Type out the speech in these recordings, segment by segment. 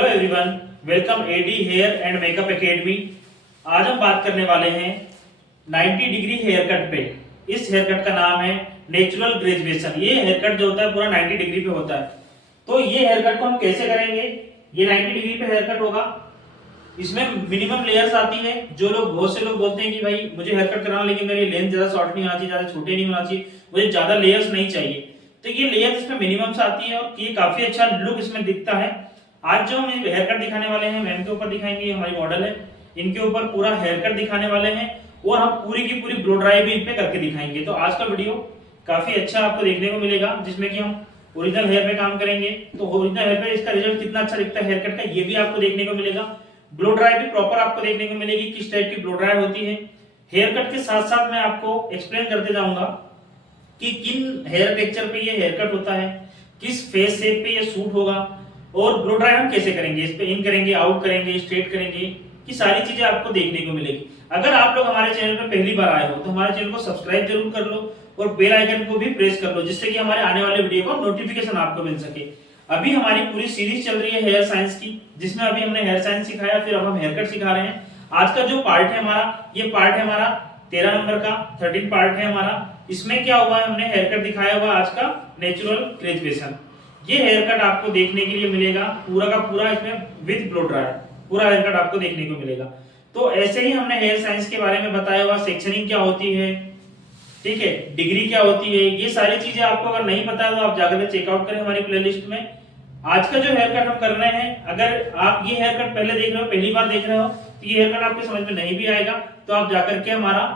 Hello everyone, welcome AD hair and makeup academy. आज हम बात करने वाले हैं 90 डिग्री हेयर कट पे। इस हेयर कट का नाम है नेचुरल ग्रेजुएशन। ये हेयर कट जो होता है पूरा 90 डिग्री पे होता है। तो ये हेयर कट को हम कैसे करेंगे? ये 90 डिग्री पे हेयर कट होगा। इसमें मिनिमम लेयर्स आती है। जो लोग बहुत से लोग बोलते हैं कि भाई मुझे हेयर कट कराना, लेकिन मेरी लेंथ ज्यादा शॉर्ट नहीं होना चाहिए, ज्यादा छोटे नहीं होना चाहिए, मुझे ज्यादा लेयर्स नहीं चाहिए। तो ये लेयर्स इसमें मिनिमम से आती है और ये काफी अच्छा लुक इसमें दिखता है। आज जो हम हेयर कट दिखाने वाले हैं, मैम के ऊपर दिखाएंगे, हमारी मॉडल है, इनके ऊपर पूरा हेयर कट दिखाने वाले हैं और हम पूरी की पूरी ब्लो ड्राई भी इन पे करके दिखाएंगे। तो आज का वीडियो काफी अच्छा आपको देखने को मिलेगा, जिसमें कि हम ओरिजिनल हेयर पे काम करेंगे। तो ओरिजिनल हेयर पे इसका रिजल्ट कितना अच्छा दिखता है हेयर कट का, ये भी आपको देखने को मिलेगा। ब्लो ड्राई भी प्रॉपर आपको देखने को मिलेगी, किस टाइप की ब्लो ड्राई होती है। हेयर कट के साथ साथ मैं आपको एक्सप्लेन करते जाऊंगा कि किन हेयर टेक्सचर पे ये हेयर कट होता है, किस फेस शेप पे ये सूट होगा, और ब्लो ड्राई हम कैसे करेंगे, इस पे इन करेंगे, आउट करेंगे, स्ट्रेट करेंगे, की सारी चीजें आपको देखने को मिलेगी। अगर आप लोग हमारे चैनल पर पहली बार आए हो तो हमारे चैनल को सब्सक्राइब जरूर कर लो और बेल आइकन को भी प्रेस कर लो, जिससे कि हमारे आने वाले वीडियो का नोटिफिकेशन आपको मिल सके। अभी हमारी पूरी सीरीज चल रही है हेयर साइंस की, जिसमें अभी हमने हेयर साइंस सिखाया, फिर अब हम हेयर कट सिखा रहे हैं। आज का जो पार्ट है हमारा, ये पार्ट है हमारा 13 नंबर का, 13 पार्ट है हमारा। इसमें क्या हुआ है, हमने हेयर कट दिखाया हुआ आज का नेचुरल ग्रेजुएशन। ये हेयर कट आपको देखने के लिए मिलेगा पूरा का पूरा, इसमें विद ब्लो ड्राई पूरा हेयर कट आपको देखने को मिलेगा। तो ऐसे ही हमने हेयर साइंस के बारे में बताया हुआ, सेक्शनिंग क्या होती है, ठीक है, डिग्री क्या होती है, ये सारी चीजें आपको अगर नहीं पता है तो आप जाकर चेकआउट करें हमारी प्लेलिस्ट में। आज का जो हेयर कट हम कर रहे हैं, अगर आप ये हेयर कट पहले देख रहे हो, पहली बार देख रहे हो, तो ये हेयर कट आपको समझ में नहीं भी आएगा, तो आप जाकर के हमारा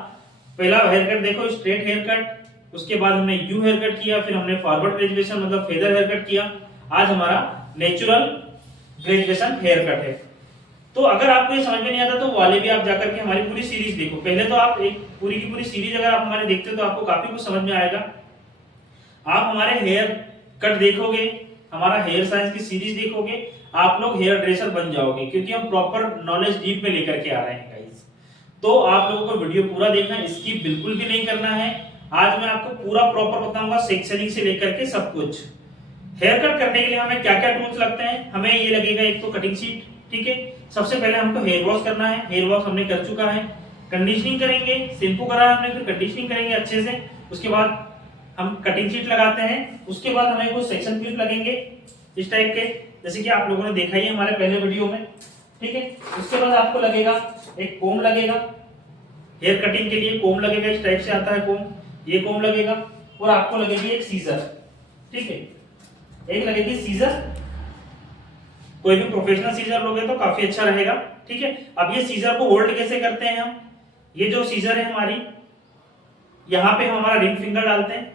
पहला हेयर कट देखो, स्ट्रेट हेयर कट। उसके बाद हमने यू हेयर कट किया, फिर हमने फॉरवर्ड ग्रेजुएशन मतलब फेदर हेयर कट किया। आज हमारा नेचुरल ग्रेजुएशन हेयर कट है। तो अगर आपको ये समझ में नहीं आता तो वाले भी आप जाकर के हमारी पूरी सीरीज देखो। पहले तो आप एक पूरी की पूरी सीरीज अगर आप हमारे देखते हो तो आपको काफी कुछ समझ में आएगा। आप हमारे हेयर कट देखोगे, हमारा हेयर साइंस की सीरीज देखोगे, आप लोग हेयर ड्रेसर बन जाओगे, क्योंकि हम प्रॉपर नॉलेज डीप में लेकर के आ रहे हैं गाइस। तो आप लोगों को वीडियो पूरा देखना है, स्किप बिल्कुल भी नहीं करना है। आज मैं आपको पूरा प्रॉपर बताऊंगा, सेक्शनिंग से लेकर के सब कुछ। हेयर कट करने के लिए हमें क्या क्या टूल्स लगते हैं, हमें ये लगेगा एक तो कटिंग शीट, ठीक है। सबसे पहले हमको हेयर वॉश करना है, हेयर वॉश हमने कर चुका है। कंडीशनिंग करेंगे, शैम्पू करा हमने, फिर कंडीशनिंग करेंगे अच्छे से। उसके बाद हम कटिंग शीट लगाते हैं। उसके बाद हमें कुछ सेक्शन क्लिप लगेंगे इस टाइप के, जैसे कि आप लोगों ने देखा ही है हमारे पहले वीडियो में, ठीक है। उसके बाद आपको लगेगा एक कोम लगेगा, हेयर कटिंग के लिए कोम लगेगा, इस टाइप से आता है कोम, ये कोम लगेगा। और आपको लगेगी एक सीजर, ठीक है, एक लगेगी सीजर। कोई भी प्रोफेशनल सीजर लोगे तो काफी अच्छा रहेगा, ठीक है। अब ये सीजर को होल्ड कैसे करते हैं हम, ये जो सीजर है हमारी, यहाँ पे हम हमारा रिंग फिंगर डालते हैं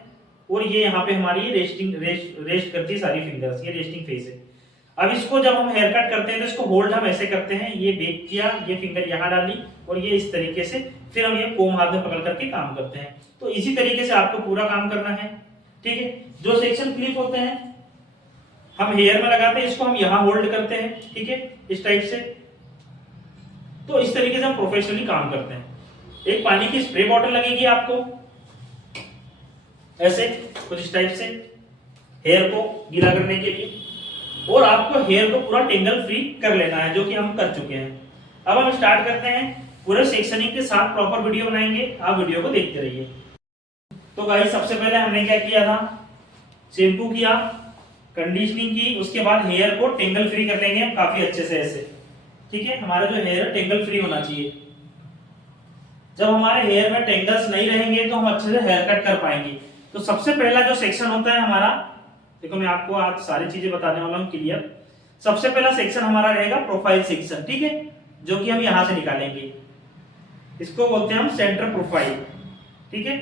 और ये यहाँ पे हमारी रेस्ट करती है सारी फिंगर्स, ये रेस्टिंग फेस है। अब इसको जब हम हेयर कट करते हैं तो इसको होल्ड हम ऐसे करते हैं, ये बेक किया, ये फिंगर यहाँ डाली और ये इस तरीके से, फिर हम ये कोम हाथ में पकड़ करके काम करते हैं। तो इसी तरीके से आपको पूरा काम करना है, ठीक है। जो सेक्शन क्लिप होते हैं हम हेयर में लगाते हैं, इसको हम यहाँ होल्ड करते हैं, ठीक है, इस टाइप से। तो इस तरीके से हम प्रोफेशनली काम करते हैं। एक पानी की स्प्रे बॉटल लगेगी आपको ऐसे कुछ इस टाइप से, हेयर को गीला करने के लिए। और आपको हेयर को पूरा टेंगल फ्री कर लेना है, जो कि हम कर चुके हैं। अब हम स्टार्ट करते हैं, पूरे सेक्शनिंग के साथ प्रॉपर वीडियो बनाएंगे, आप वीडियो को देखते रहिए। तो गाइस सबसे पहले हमने क्या किया था, शैम्पू किया, कंडीशनिंग की, उसके बाद हेयर को टेंगल फ्री कर लेंगे काफी अच्छे से ऐसे, ठीक है। हमारा जो हेयर टेंगल फ्री होना चाहिए। जब हमारे हेयर में टेंगल्स नहीं रहेंगे तो हम अच्छे से हेयर कट कर पाएंगे। तो सबसे पहला जो सेक्शन होता है हमारा, देखो मैं आपको आज सारी चीजें बताने वाला हूँ क्लियर। सबसे पहला सेक्शन हमारा रहेगा प्रोफाइल सेक्शन, ठीक है, जो कि हम यहां से निकालेंगे। इसको बोलते हैं हम सेंटर प्रोफाइल, ठीक है।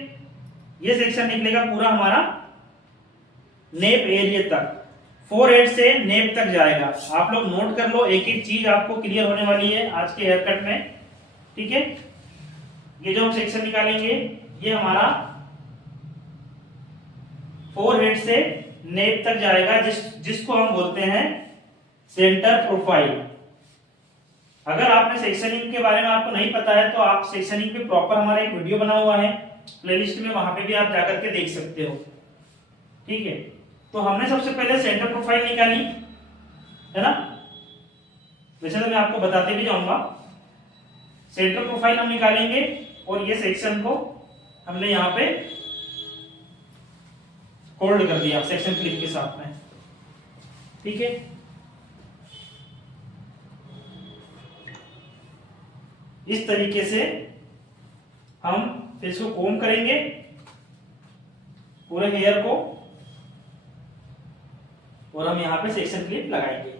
ये सेक्शन निकलेगा पूरा हमारा नेप एरिया तक, फोरहेड से नेप तक जाएगा। आप लोग नोट कर लो, एक एक चीज आपको क्लियर होने वाली है आज के हेयर कट में, ठीक है। ये जो हम सेक्शन निकालेंगे, ये हमारा फोरहेड से नेप तक जाएगा, जिसको हम बोलते हैं सेंटर प्रोफाइल। अगर आपने सेक्शनिंग के बारे में आपको नहीं पता है तो आप सेक्शनिंग पे प्रॉपर हमारा एक वीडियो बना हुआ है प्लेलिस्ट में, वहां पे भी आप जाकर के देख सकते हो, ठीक है। तो हमने सबसे पहले सेंटर प्रोफाइल निकाली, है ना। वैसे तो मैं आपको बताते भी जाऊंगा। सेंटर प्रोफाइल हम निकालेंगे और ये सेक्शन को हमने यहाँ पे होल्ड कर दिया सेक्शन क्लिप के साथ में, ठीक है। इस तरीके से हम फिर इसको कोम करेंगे पूरे हेयर को और हम यहाँ पे सेक्शन क्लिप लगाएंगे।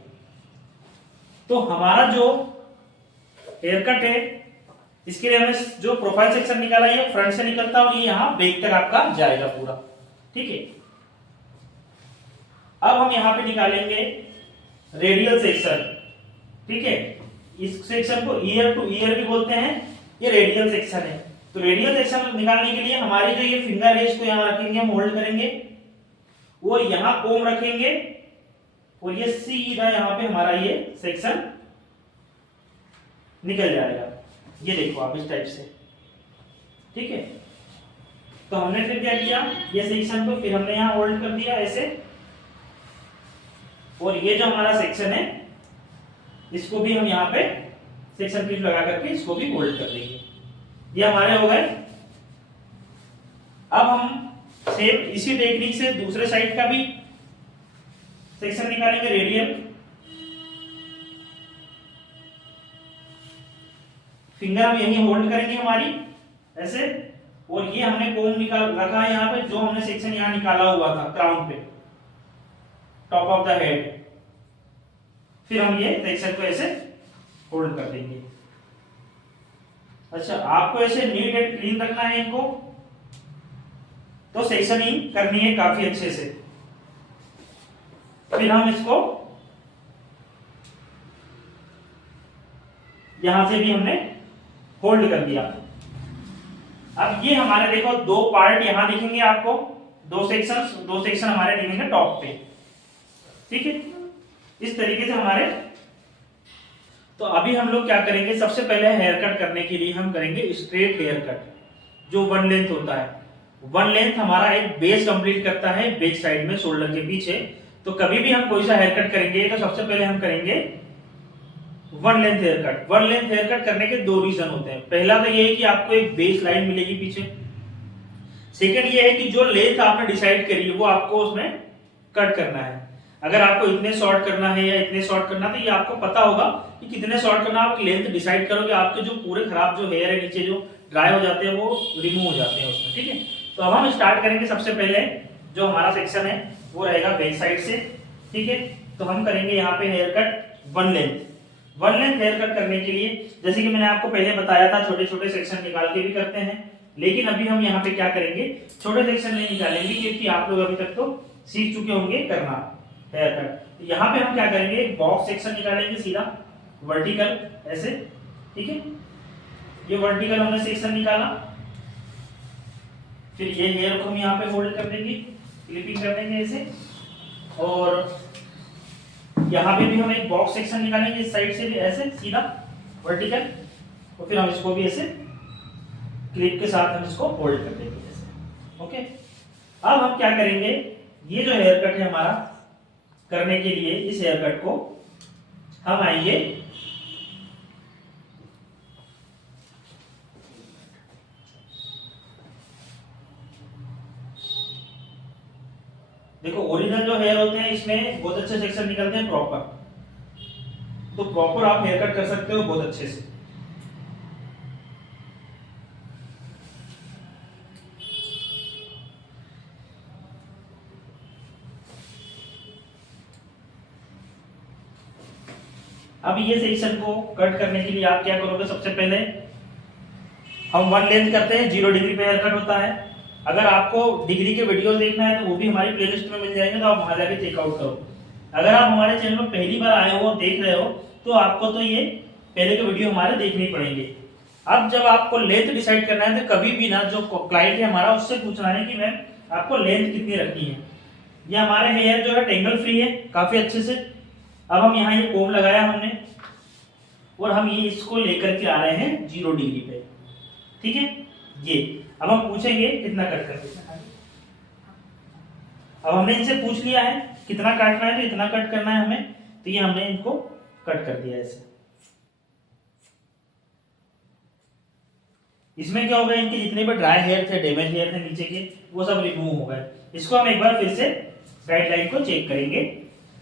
तो हमारा जो हेयर कट है इसके लिए हमने जो प्रोफाइल सेक्शन निकाला ये फ्रंट से निकलता है और ये यहाँ बैक तक आपका जाएगा पूरा, ठीक है। अब हम यहाँ पे निकालेंगे रेडियल सेक्शन, ठीक है। इस सेक्शन को ईयर टू ईयर भी बोलते हैं, ये रेडियल सेक्शन है। तो रेडियल सेक्शन निकालने के लिए हमारी जो ये फिंगर है इसको यहाँ रखेंगे, हम होल्ड करेंगे और यहाँ कोम रखेंगे और ये सीधा यहाँ पे हमारा ये सेक्शन निकल जाएगा। ये देखो आप इस टाइप से, ठीक है। तो हमने फिर क्या किया, ये सेक्शन को फिर हमने यहाँ होल्ड कर दिया ऐसे, और ये जो हमारा सेक्शन है इसको भी हम यहाँ पे सेक्शन क्लिप लगा करके इसको भी होल्ड कर देंगे। ये हमारे हो गए। अब हम सेम इसी टेक्निक से दूसरे साइड का भी सेक्शन निकालेंगे रेडियल। फिंगर हम यहीं होल्ड करेंगे हमारी ऐसे, और ये हमने कोम निकाल रखा है यहाँ पे, जो हमने सेक्शन यहाँ निकाला हुआ था क्राउन पे, टॉप ऑफ द हेड। फिर हम ये सेक्शन को ऐसे होल्ड कर देंगे। अच्छा, आपको ऐसे नीट एंड क्लीन रखना है इनको, तो सेक्शनिंग करनी है काफी अच्छे से। फिर हम इसको यहां से भी हमने होल्ड कर दिया। अब ये हमारे देखो दो पार्ट यहां दिखेंगे आपको, दो सेक्शन हमारे दिखेंगे टॉप पे, ठीक है। इस तरीके से हमारे, तो अभी हम लोग क्या करेंगे, सबसे पहले हेयर कट करने के लिए हम करेंगे स्ट्रेट हेयर कट, जो वन लेंथ होता है। वन लेंथ हमारा एक बेस कंप्लीट करता है बैक साइड में शोल्डर के पीछे। तो कभी भी हम कोई सा हेयर कट करेंगे तो सबसे पहले हम करेंगे one length hair cut. One length hair cut करने के दो रीजन होते हैं। पहला तो ये है कि आपको एक बेस लाइन मिलेगी पीछे। सेकंड ये है कि जो लेंथ आपने डिसाइड करी है वो आपको उसमें कट करना है। अगर आपको इतने शॉर्ट करना है या इतने शॉर्ट करना, तो ये आपको पता होगा कि कितने शॉर्ट करना। आप लेंथ डिसाइड करोगे, आपके जो पूरे खराब जो हेयर है नीचे जो ड्राई हो जाते हैं वो रिमूव हो जाते हैं उसमें, ठीक है। तो अब हम स्टार्ट करेंगे। सबसे पहले जो हमारा सेक्शन है वो रहेगा बैक साइड से, ठीक है। तो हम करेंगे यहाँ पे hair cut one length. One length hair cut करने के लिए, जैसे कि मैंने आपको पहले बताया था, छोटे छोटे सेक्शन निकाल के भी करते हैं, लेकिन अभी हम यहाँ पे क्या करेंगे, छोटे सेक्शन नहीं निकालेंगे, क्योंकि आप लोग अभी तक तो सीख चुके होंगे करना हेयर कट। यहाँ पे हम क्या करेंगे, बॉक्स सेक्शन निकालेंगे सीधा वर्टिकल ऐसे, ठीक है। ये वर्टिकल हमने सेक्शन निकाला। फिर ये हेयर को हम यहाँ पे होल्ड कर देंगे, क्लिपिंग कर देंगे ऐसे, और यहाँ पे भी हम एक बॉक्स सेक्शन निकालेंगे इस साइड से भी ऐसे सीधा वर्टिकल, और फिर हम इसको भी ऐसे क्लिप के साथ हम इसको होल्ड कर देंगे ऐसे, ओके। अब हम क्या करेंगे, ये जो हेयर कट है हमारा करने के लिए, इस हेयर कट को हम आएंगे देखो, ओरिजिनल जो हेयर होते हैं इसमें बहुत अच्छे सेक्शन निकलते हैं प्रॉपर, तो प्रॉपर आप हेयर कट कर सकते हो बहुत अच्छे से। अब ये सेक्शन को कट करने के लिए आप क्या करोगे, सबसे पहले हम वन लेंथ करते हैं, 0 डिग्री पे हेयर कट होता है। अगर आपको डिग्री के वीडियोस देखना है तो वो भी हमारी प्लेलिस्ट में मिल जाएंगे, तो आप वहां जाके चेकआउट करो। अगर आप हमारे चैनल पर पहली बार आए हो, देख रहे हो, तो आपको तो ये पहले के वीडियो हमारे देखने पड़ेंगे। अब जब आपको लेंथ डिसाइड करना है तो कभी भी ना, जो क्लाइंट है हमारा उससे पूछना है कि मैम आपको लेंथ कितनी रखनी है। ये हमारे हेयर जो है टेंगल फ्री है काफी अच्छे से। अब हम यहाँ ये कोम लगाया हमने, और हम ये इसको लेकर के आ रहे हैं 0 डिग्री पे, ठीक है। ये अब हम पूछेंगे कितना कट कर देना है। अब हमने इनसे पूछ लिया है कितना काटना है, तो इतना कट करना है हमें, तो ये हमने इनको कट कर दिया ऐसे। इसमें क्या होगा, इनके जितने भी ड्राई हेयर थे, डैमेज हेयर थे नीचे के, वो सब रिमूव हो गए। इसको हम एक बार फिर से गाइडलाइन को चेक करेंगे।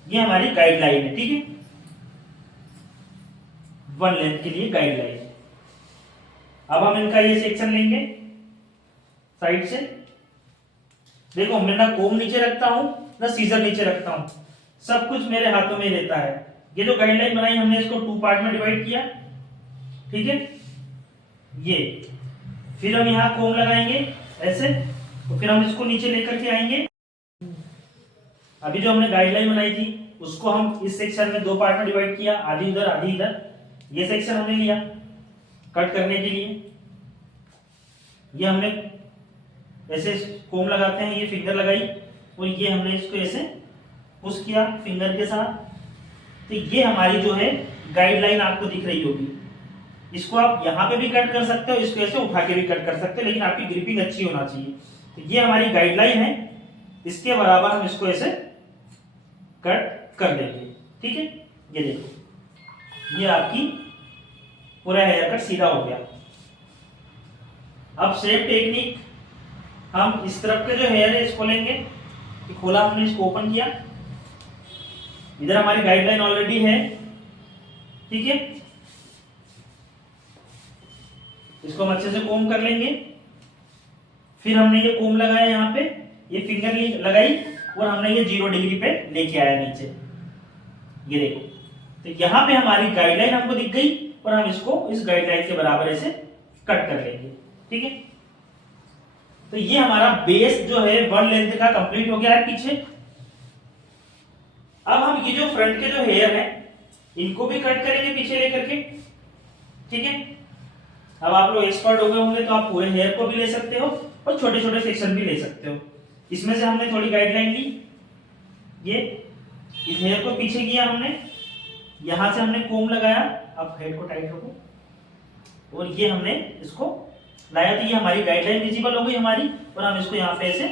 ये हमारी गाइडलाइन है, ठीक है, वन लेंथ के लिए गाइडलाइन है। अब हम इनका ये सेक्शन लेंगे साइड से। देखो मैं ना कोम नीचे रखता हूं ना सीजर नीचे रखता हूं, सब कुछ मेरे हाथों में रहता है। ये जो गाइडलाइन बनाई हमने इसको 2 पार्ट में डिवाइड किया, ठीक है, ये फिर हम यहाँ कोम लगाएंगे ऐसे, तो फिर हम इसको नीचे लेकर के आएंगे। अभी जो हमने गाइडलाइन बनाई थी उसको हम इस सेक्शन में 2 पार्ट में डिवाइड किया, आधी उधर आधी इधर। ये सेक्शन हमने लिया कट करने के लिए। ये हमने ऐसे कोम लगाते हैं, ये फिंगर लगाई और ये हमने इसको ऐसे पुश किया फिंगर के साथ। तो ये हमारी जो है गाइडलाइन आपको दिख रही होगी। इसको आप यहाँ पे भी कट कर सकते हो, इसको ऐसे उठा के भी कट कर सकते हो, लेकिन आपकी ग्रिपिंग अच्छी होना चाहिए। तो ये हमारी गाइडलाइन है, इसके बराबर हम इसको ऐसे कट कर देंगे, ठीक है। ये देखो ये आपकी पूरा हेयर कट सीधा हो गया। अब सेम टेक्निक हम इस तरफ के जो हेयर है इसको लेंगे, खोला हमने, इसको ओपन किया, इधर हमारी गाइडलाइन ऑलरेडी है, ठीक है। इसको हम अच्छे से कोम कर लेंगे। फिर हमने ये कोम लगाया यहाँ पे, ये फिंगर लगाई और हमने ये 0 डिग्री पे लेके आया नीचे, ये देखो। तो यहाँ पे हमारी गाइडलाइन हमको दिख गई और हम इसको इस गाइडलाइन के बराबर ऐसे कट कर लेंगे, ठीक है। तो ये हमारा बेस जो है 1 लेंथ का कंप्लीट हो गया है पीछे। अब हम ये जो फ्रंट के जो हेयर है इनको भी कट करेंगे पीछे लेकर के, ठीक है। अब आप लोग एक्सपर्ट हो गए होंगे तो आप पूरे हेयर को भी ले सकते हो और छोटे छोटे सेक्शन भी ले सकते हो। इसमें से हमने थोड़ी गाइडलाइन ली, ये इस हेयर को पीछे किया हमने, यहां से हमने कोम लगाया, अब हेड को टाइट रखो, और ये हमने इसको लाया। तो ये हमारी गाइडलाइन विजिबल हो गई हमारी, और हम इसको यहाँ पे ऐसे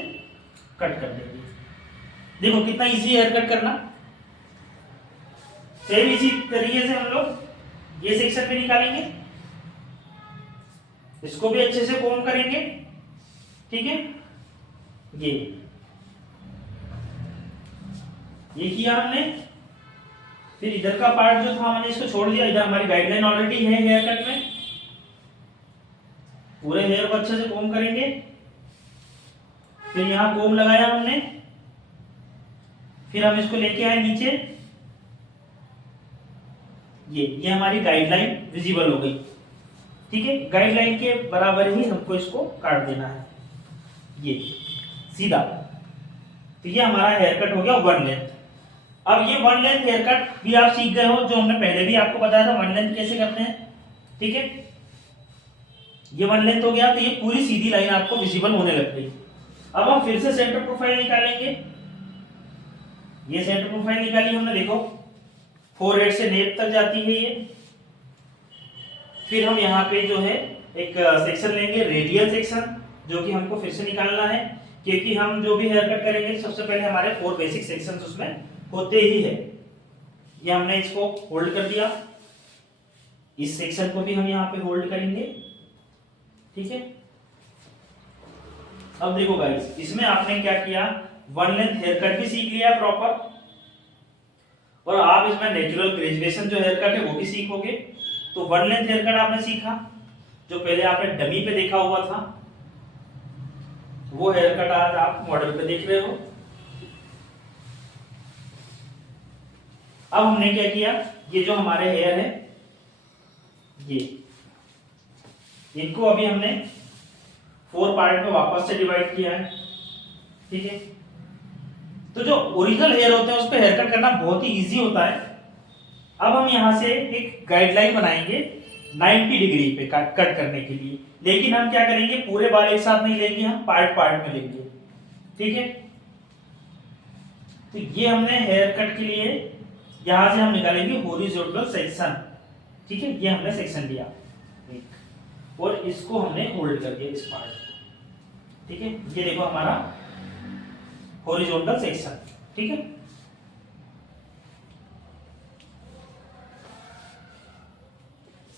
कट कर देंगे। देखो कितना इजी हेयर कट करना। सेम इसी तरीके से हम लोग ये सेक्शन भी निकालेंगे, इसको भी अच्छे से कोम करेंगे, ठीक है। ये किया हमने। फिर इधर का पार्ट जो था हमने इसको छोड़ दिया, इधर हमारी गाइडलाइन ऑलरेडी है हेयर कट में। पूरे हेयर को अच्छे से कोम करेंगे। फिर यहां कोम लगाया हमने, फिर हम इसको लेके आए नीचे, ये हमारी गाइडलाइन विजिबल हो गई, ठीक है। गाइडलाइन के बराबर ही हमको इसको काट देना है, ये सीधा। तो ये हमारा हेयर कट हो गया 1 लेंथ। अब ये 1 लेंथ हेयर कट भी आप सीख गए हो, जो हमने पहले भी आपको बताया था 1 लेंथ कैसे करते हैं, ठीक है। ये 1 लेंथ हो गया, तो ये पूरी सीधी लाइन आपको विजिबल होने लग गई। अब हम फिर से सेंटर प्रोफाइल निकालेंगे। ये सेंटर प्रोफाइल निकाली हमने, देखो फोरहेड से नेप तक जाती है ये। फिर हम यहाँ पे जो है एक सेक्शन लेंगे, रेडियल सेक्शन, जो कि हमको फिर से निकालना है, क्योंकि हम जो भी हेयर कट करेंगे सबसे पहले हमारे 4 बेसिक सेक्शंस उसमें होते ही है। ये हमने इसको होल्ड कर दिया, इस सेक्शन को भी हम यहाँ पे होल्ड करेंगे, ठीक है। अब देखो गाइस, इसमें आपने क्या किया, 1 लेंथ हेयर कट भी सीख लिया प्रॉपर, और आप इसमें नेचुरल ग्रेजुएशन जो हेयर कट है वो भी सीखोगे। तो 1 लेंथ हेयर कट आपने सीखा, जो पहले आपने डमी पे देखा हुआ था, वो हेयर कट आज आप मॉडल पे देख रहे हो। अब हमने क्या किया, ये जो हमारे हेयर है ये, इनको अभी हमने 4 पार्ट में वापस से डिवाइड किया है, ठीक है। तो जो ओरिजिनल हेयर होते हैं उस पे हेयर कट करना बहुत ही इजी होता है। अब हम यहां से एक गाइडलाइन बनाएंगे 90 डिग्री पे कट करने के लिए, लेकिन हम क्या करेंगे, पूरे बाल एक साथ नहीं लेंगे, हम पार्ट पार्ट में लेंगे, ठीक है। तो ये हमने हेयर कट के लिए यहां से हम निकालेंगे हॉरिजॉन्टल सेक्शन, ठीक है। ये हमने सेक्शन लिया और इसको हमने होल्ड कर दिया इस पार्ट को, ठीक है। ये देखो हमारा हॉरिजॉन्टल सेक्शन, ठीक है।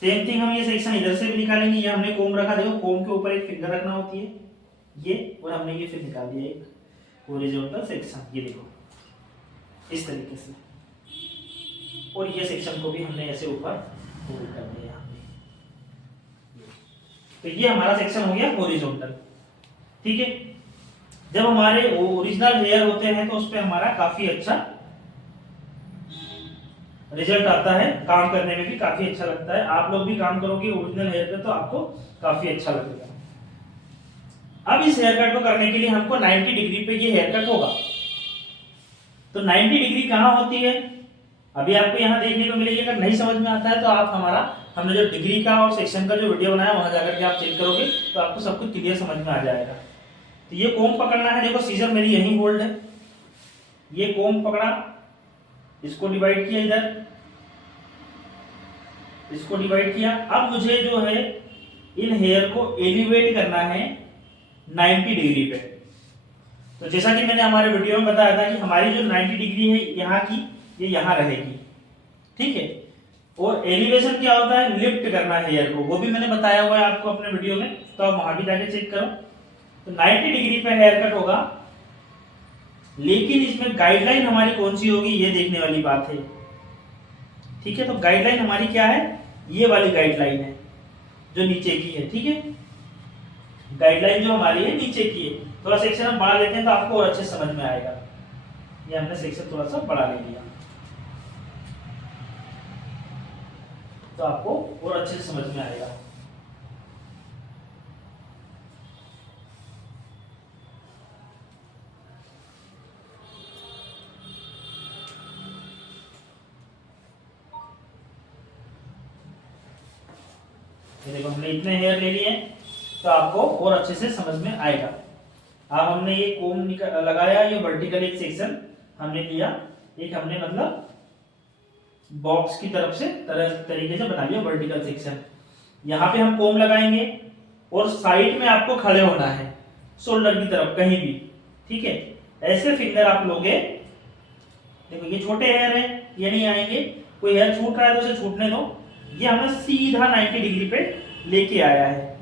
सेम थिंग हम ये सेक्शन इधर से भी निकालेंगे। ये हमने कोम रखा, देखो कोम के ऊपर एक फिंगर रखना होती है ये, और हमने ये फिर निकाल दिया एक हॉरिजॉन्टल सेक्शन, ये देखो इस तरीके से। और ये सेक्शन को भी हमने ऐसे ऊपर फोल्ड कर दिया यहाँ पे। तो ये हमारा सेक्शन हो गया हॉरिजॉन्टल, ठीक है। जब हमारे ओरिजिनल हेयर होते हैं तो उस पे हमारा काफी अच्छा रिजल्ट आता है, काम करने में भी काफी अच्छा लगता है। आप लोग भी काम करोगे ओरिजिनल हेयर पे तो आपको काफी अच्छा लगेगा। अब इस हेयर कट को करने के लिए हमको 90 डिग्री पे ये हेयर कट होगा। तो 90 डिग्री कहाँ होती है अभी आपको यहाँ देखने को मिलेगी। अगर नहीं समझ में आता है तो आप हमने जो डिग्री का और सेक्शन का जो वीडियो बनाया वहां जाकर के आप चेक करोगे तो आपको सब कुछ क्लियर समझ में आ जाएगा। तो ये कोम पकड़ना है, देखो सीजर मेरी यही होल्ड है, ये कोम पकड़ा, इसको डिवाइड किया, इधर इसको डिवाइड किया। अब मुझे जो है इन हेयर को एलिवेट करना है 90 डिग्री पे। तो जैसा कि मैंने हमारे वीडियो में बताया था कि हमारी जो 90 डिग्री है यहाँ की, ये यहाँ रहेगी, ठीक है। और एलिवेशन क्या होता है, लिफ्ट करना है हेयर को, वो भी मैंने बताया हुआ है आपको अपने वीडियो में, तो आप वहां भी जाके चेक करो। तो 90 डिग्री पे हेयर कट होगा, लेकिन इसमें गाइडलाइन हमारी कौन सी होगी ये देखने वाली बात है, ठीक है। तो गाइडलाइन हमारी क्या है, ये वाली गाइडलाइन है जो नीचे की है, ठीक है। गाइडलाइन जो हमारी है नीचे की है। थोड़ा सेक्शन हम बढ़ा लेते हैं तो आपको और अच्छे समझ में आएगा। ये हमने सेक्शन थोड़ा सा बढ़ा ले लिया तो आपको और अच्छे से समझ में आएगा। ये देखो हमने इतने हेयर ले लिए तो आपको और अच्छे से समझ में आएगा। अब हमने ये कोम लगाया, ये वर्टिकल एक सेक्शन हमने लिया, एक हमने मतलब बॉक्स की तरफ से तरीके से बना लिया वर्टिकल सेक्शन। यहाँ पे हम कोम लगाएंगे और साइड में आपको खड़े होना है शोल्डर की तरफ कहीं भी, ठीक है। ऐसे फिंगर आप लोगे, देखो ये छोटे हेयर है, ये नहीं आएंगे, कोई हेयर छूट रहा है तो उसे छूटने दो। ये हमने सीधा 90 डिग्री पे लेके आया है,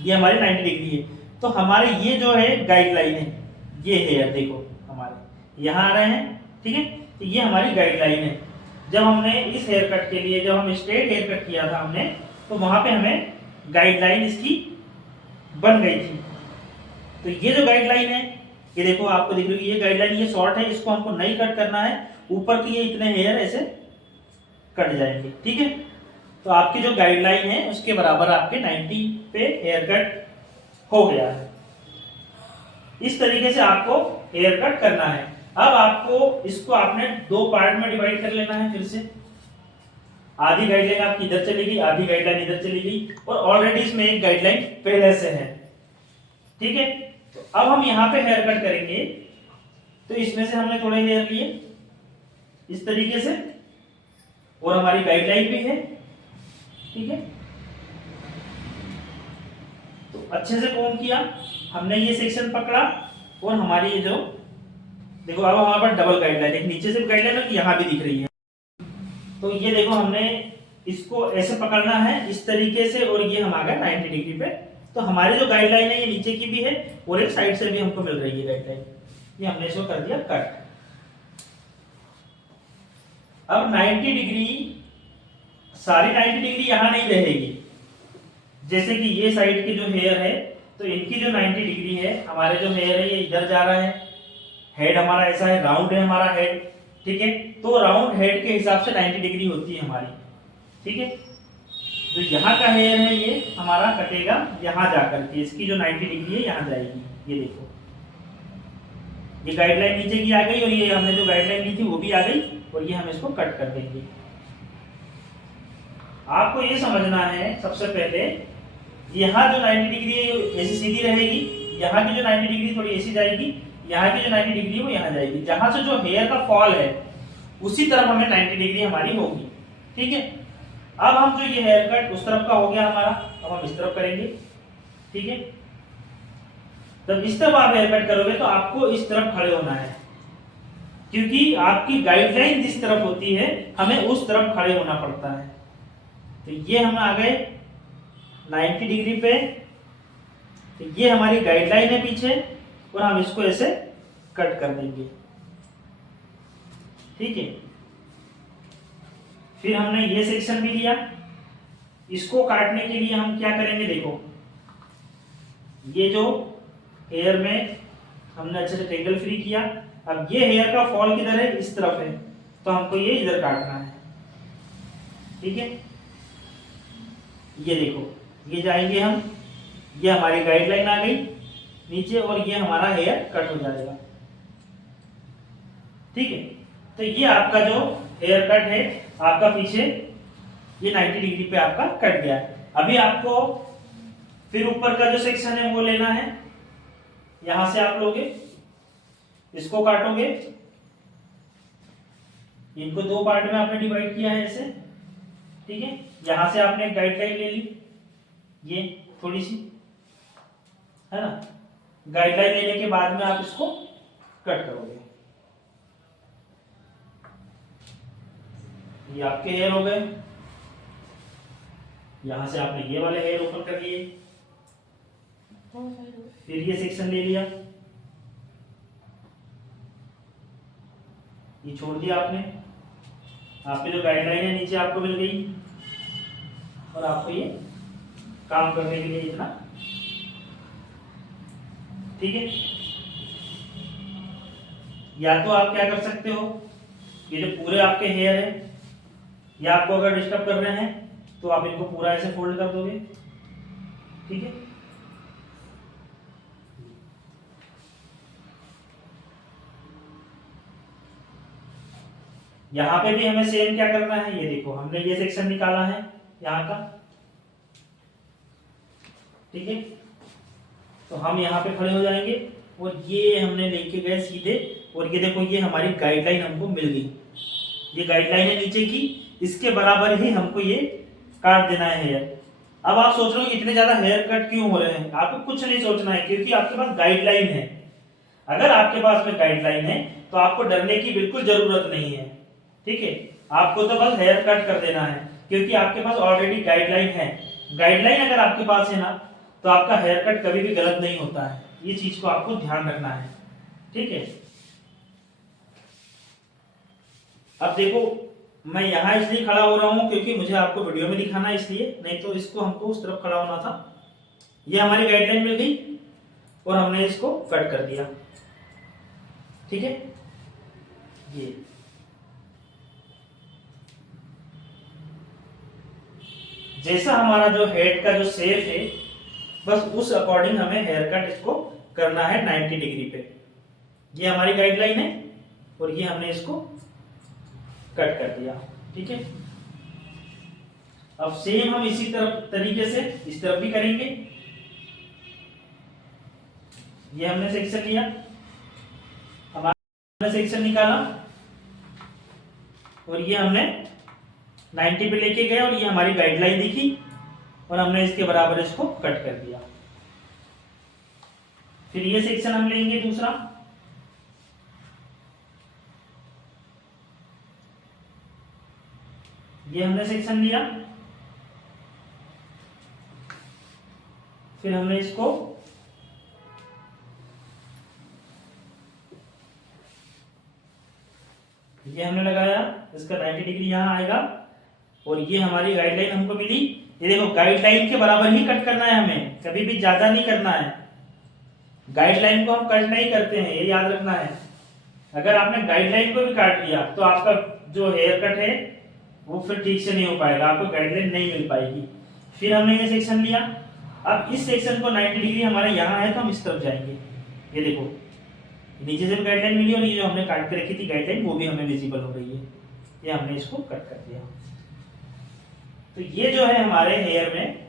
ये हमारी 90 डिग्री है। तो हमारे ये जो है गाइडलाइन है, ये हेयर देखो हमारे यहाँ आ रहे हैं, ठीक है। तो ये हमारी गाइडलाइन है। जब हमने इस हेयर कट के लिए, जब हम स्ट्रेट हेयर कट किया था हमने, तो वहां पे हमें गाइडलाइन इसकी बन गई थी। तो ये जो गाइडलाइन है, ये देखो आपको दिख रही है, ये गाइडलाइन, ये शॉर्ट है, इसको हमको नहीं कट करना है, ऊपर की ये इतने हेयर ऐसे कट जाएंगे, ठीक है। तो आपकी जो गाइडलाइन है उसके बराबर आपके 90 पे हेयर कट हो गया है। इस तरीके से आपको हेयर कट करना है। अब आपको इसको आपने दो पार्ट में डिवाइड कर लेना है। फिर से आधी गाइडलाइन आपकी इधर चली गई, आधी गाइडलाइन इधर चली गई, और ऑलरेडी इसमें एक गाइडलाइन पहले से है, ठीक है। तो अब हम यहाँ पे हेयर कट करेंगे, तो इसमें से हमने थोड़े हेयर लिए इस तरीके से, और हमारी गाइडलाइन भी है, ठीक है। तो अच्छे से कोम किया हमने, ये सेक्शन पकड़ा, और हमारी ये जो देखो अब हमारे पास डबल गाइडलाइन, एक नीचे से गाइडलाइन है, यहाँ भी दिख रही है। तो ये देखो हमने इसको ऐसे पकड़ना है इस तरीके से, और ये हम आ गए 90 डिग्री पे। तो हमारी जो गाइडलाइन है ये नीचे की भी है और एक साइड से भी हमको मिल रही है गाइडलाइन, ये हमने इसको कर दिया कट। अब 90 डिग्री, सारी 90 डिग्री यहाँ नहीं रहेगी। जैसे कि ये साइड की जो हेयर है, तो इनकी जो 90 डिग्री है, हमारे जो हेयर है ये इधर जा रहा है, हेड हमारा ऐसा है, राउंड है हमारा हेड, ठीक है। तो राउंड हेड के हिसाब से 90 डिग्री होती है हमारी, ठीक है। जो यहाँ का हेयर है ये हमारा कटेगा यहाँ जाकर के, इसकी जो 90 डिग्री है यहाँ जाएगी। ये देखो ये गाइडलाइन नीचे की आ गई, और ये हमने जो गाइडलाइन ली थी वो भी आ गई, और ये हम इसको कट कर देंगे। आपको ये समझना है सबसे पहले, यहाँ जो 90 डिग्री है ऐसी सीधी रहेगी, यहाँ की जो 90 डिग्री थोड़ी ऐसी जाएगी, यहाँ की जो 90 डिग्री है वो यहाँ जाएगी। जहां से जो हेयर का फॉल है उसी तरफ हमें 90 डिग्री हमारी होगी, ठीक है। अब हम जो ये हेयर कट उस तरफ का हो गया हमारा, अब हम इस तरफ करेंगे, ठीक है। तब इस तरफ आप हेयर कट करोगे तो आपको इस तरफ खड़े होना है, क्योंकि आपकी गाइडलाइन जिस तरफ होती है हमें उस तरफ खड़े होना पड़ता है, तो ये हम आ गए 90 डिग्री पे। तो ये हमारी गाइडलाइन है पीछे, और हम इसको ऐसे कट कर देंगे, ठीक है। फिर हमने ये सेक्शन भी लिया, इसको काटने के लिए हम क्या करेंगे, देखो ये जो हेयर में हमने अच्छे से ट्रेंगल फ्री किया, अब ये हेयर का फॉल किधर है, इस तरफ है, तो हमको ये इधर काटना है, ठीक है। ये देखो ये जाएंगे हम, ये हमारी गाइडलाइन आ गई नीचे, और ये हमारा हेयर कट हो जाएगा, ठीक है। तो ये आपका जो हेयर कट है आपका पीछे ये 90 डिग्री पे आपका कट गया है। अभी आपको फिर ऊपर का जो सेक्शन है वो लेना है, यहां से आप लोगे, इसको काटोगे, इनको दो पार्ट में आपने डिवाइड किया है ऐसे, ठीक है। यहां से आपने एक गाइडलाइन ले ली, ये थोड़ी सी है ना, गाइडलाइन लेने के बाद में आप इसको कट करोगे। ये आपके हेयर हो गए, यहां से आपने ये वाले हेयर ऊपर कर लिए, फिर ये सेक्शन ले लिया, ये छोड़ दिया आपने, आपकी जो गाइडलाइन है नीचे आपको मिल गई, और आपको ये काम करने के लिए इतना, ठीक है। या तो आप क्या कर सकते हो, ये जो पूरे आपके हेयर है या आपको अगर डिस्टर्ब कर रहे हैं तो आप इनको पूरा ऐसे फोल्ड कर दोगे, ठीक है। यहां पे भी हमें सेम क्या करना है, ये देखो हमने ये सेक्शन निकाला है यहाँ का, ठीक है। तो हम यहाँ पे खड़े हो जाएंगे, और ये हमने लेके गए सीधे, और ये देखो ये हमारी गाइडलाइन हमको मिल गई, ये गाइडलाइन है नीचे की, इसके बराबर ही हमको ये काट देना है हेयर। अब आप सोच रहे हो इतने ज्यादा हेयर कट क्यों हो रहे हैं, आपको कुछ नहीं सोचना है, क्योंकि आपके पास गाइडलाइन है। अगर आपके पास में गाइडलाइन है तो आपको डरने की बिल्कुल जरूरत नहीं है, ठीक है। आपको तो बस हेयर कट कर देना है, क्योंकि आपके पास ऑलरेडी गाइडलाइन है। गाइडलाइन अगर आपके पास है ना, तो आपका हेयर कट कभी भी गलत नहीं होता है, ये चीज को आपको ध्यान रखना है, ठीक है। अब देखो मैं यहाँ इसलिए खड़ा हो रहा हूँ क्योंकि मुझे आपको वीडियो में दिखाना है, इसलिए, नहीं तो इसको हमको उस तरफ खड़ा होना था। ये हमारी गाइडलाइन मिल गई और हमने इसको कट कर दिया, ठीक है। ये जैसा हमारा जो हेड का जो शेप है, बस उस अकॉर्डिंग हमें हेयर कट इसको करना है 90 डिग्री पे। ये हमारी गाइडलाइन है और ये हमने इसको कट कर दिया, ठीक है। अब सेम हम इसी तरफ तरीके से इस तरफ भी करेंगे। ये हमने सेक्शन लिया, हमारा सेक्शन निकाला, और ये हमने 90 पे लेके गए, और ये हमारी गाइडलाइन दिखी, और हमने इसके बराबर इसको कट कर दिया। फिर ये सेक्शन हम लेंगे दूसरा, ये हमने सेक्शन लिया, फिर हमने इसको ये हमने लगाया, इसका 90 डिग्री यहाँ आएगा, और ये हमारी गाइडलाइन हमको मिली। ये देखो गाइडलाइन के बराबर ही कट करना है हमें, कभी भी ज्यादा नहीं करना है। गाइडलाइन को हम कट नहीं करते हैं, ये याद रखना है। अगर आपने गाइडलाइन को भी काट लिया तो आपका जो हेयर कट है वो फिर ठीक से नहीं हो पाएगा, आपको गाइडलाइन नहीं मिल पाएगी। फिर हमने ये सेक्शन लिया, अब इस सेक्शन को 90 डिग्री हमारे यहाँ है तो हम इस तरफ जाएंगे। ये देखो नीचे से गाइडलाइन मिली, और ये जो हमने काट के रखी थी गाइडलाइन वो भी हमें विजिबल हो रही है, ये हमने इसको कट कर दिया। तो ये जो है हमारे हेयर में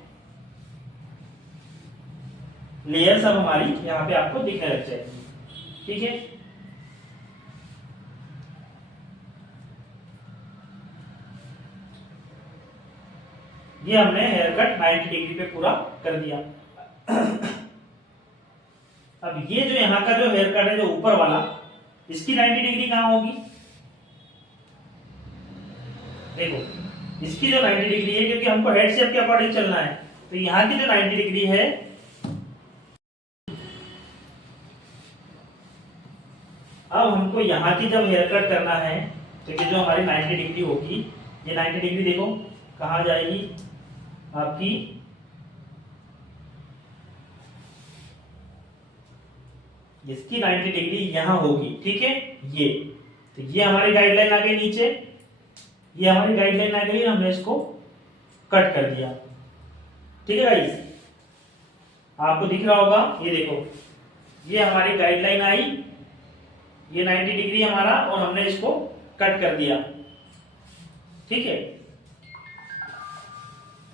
लेयर सब हमारी यहाँ पे आपको दिखने लग जाएगी, ठीक है। ये हमने हेयर कट 90 डिग्री पे पूरा कर दिया। अब ये जो यहाँ का जो हेयर कट है जो ऊपर वाला, इसकी 90 डिग्री कहाँ होगी, देखो इसकी जो 90 डिग्री है, क्योंकि हमको हेड शेप के अकॉर्डिंग चलना है, तो यहाँ की जो 90 डिग्री है, अब हमको यहाँ की जब हेयर कट करना है तो ये जो हमारी 90 डिग्री होगी, ये 90 डिग्री देखो कहाँ जाएगी आपकी, इसकी 90 डिग्री यहाँ होगी, ठीक है। ये तो ये हमारी गाइडलाइन आ गई नीचे, ये हमारी गाइडलाइन आ गई, हमने इसको कट कर दिया, ठीक है गाइस। आपको दिख रहा होगा, ये देखो ये हमारी गाइडलाइन आई, ये 90 डिग्री हमारा, और हमने इसको कट कर दिया, ठीक है।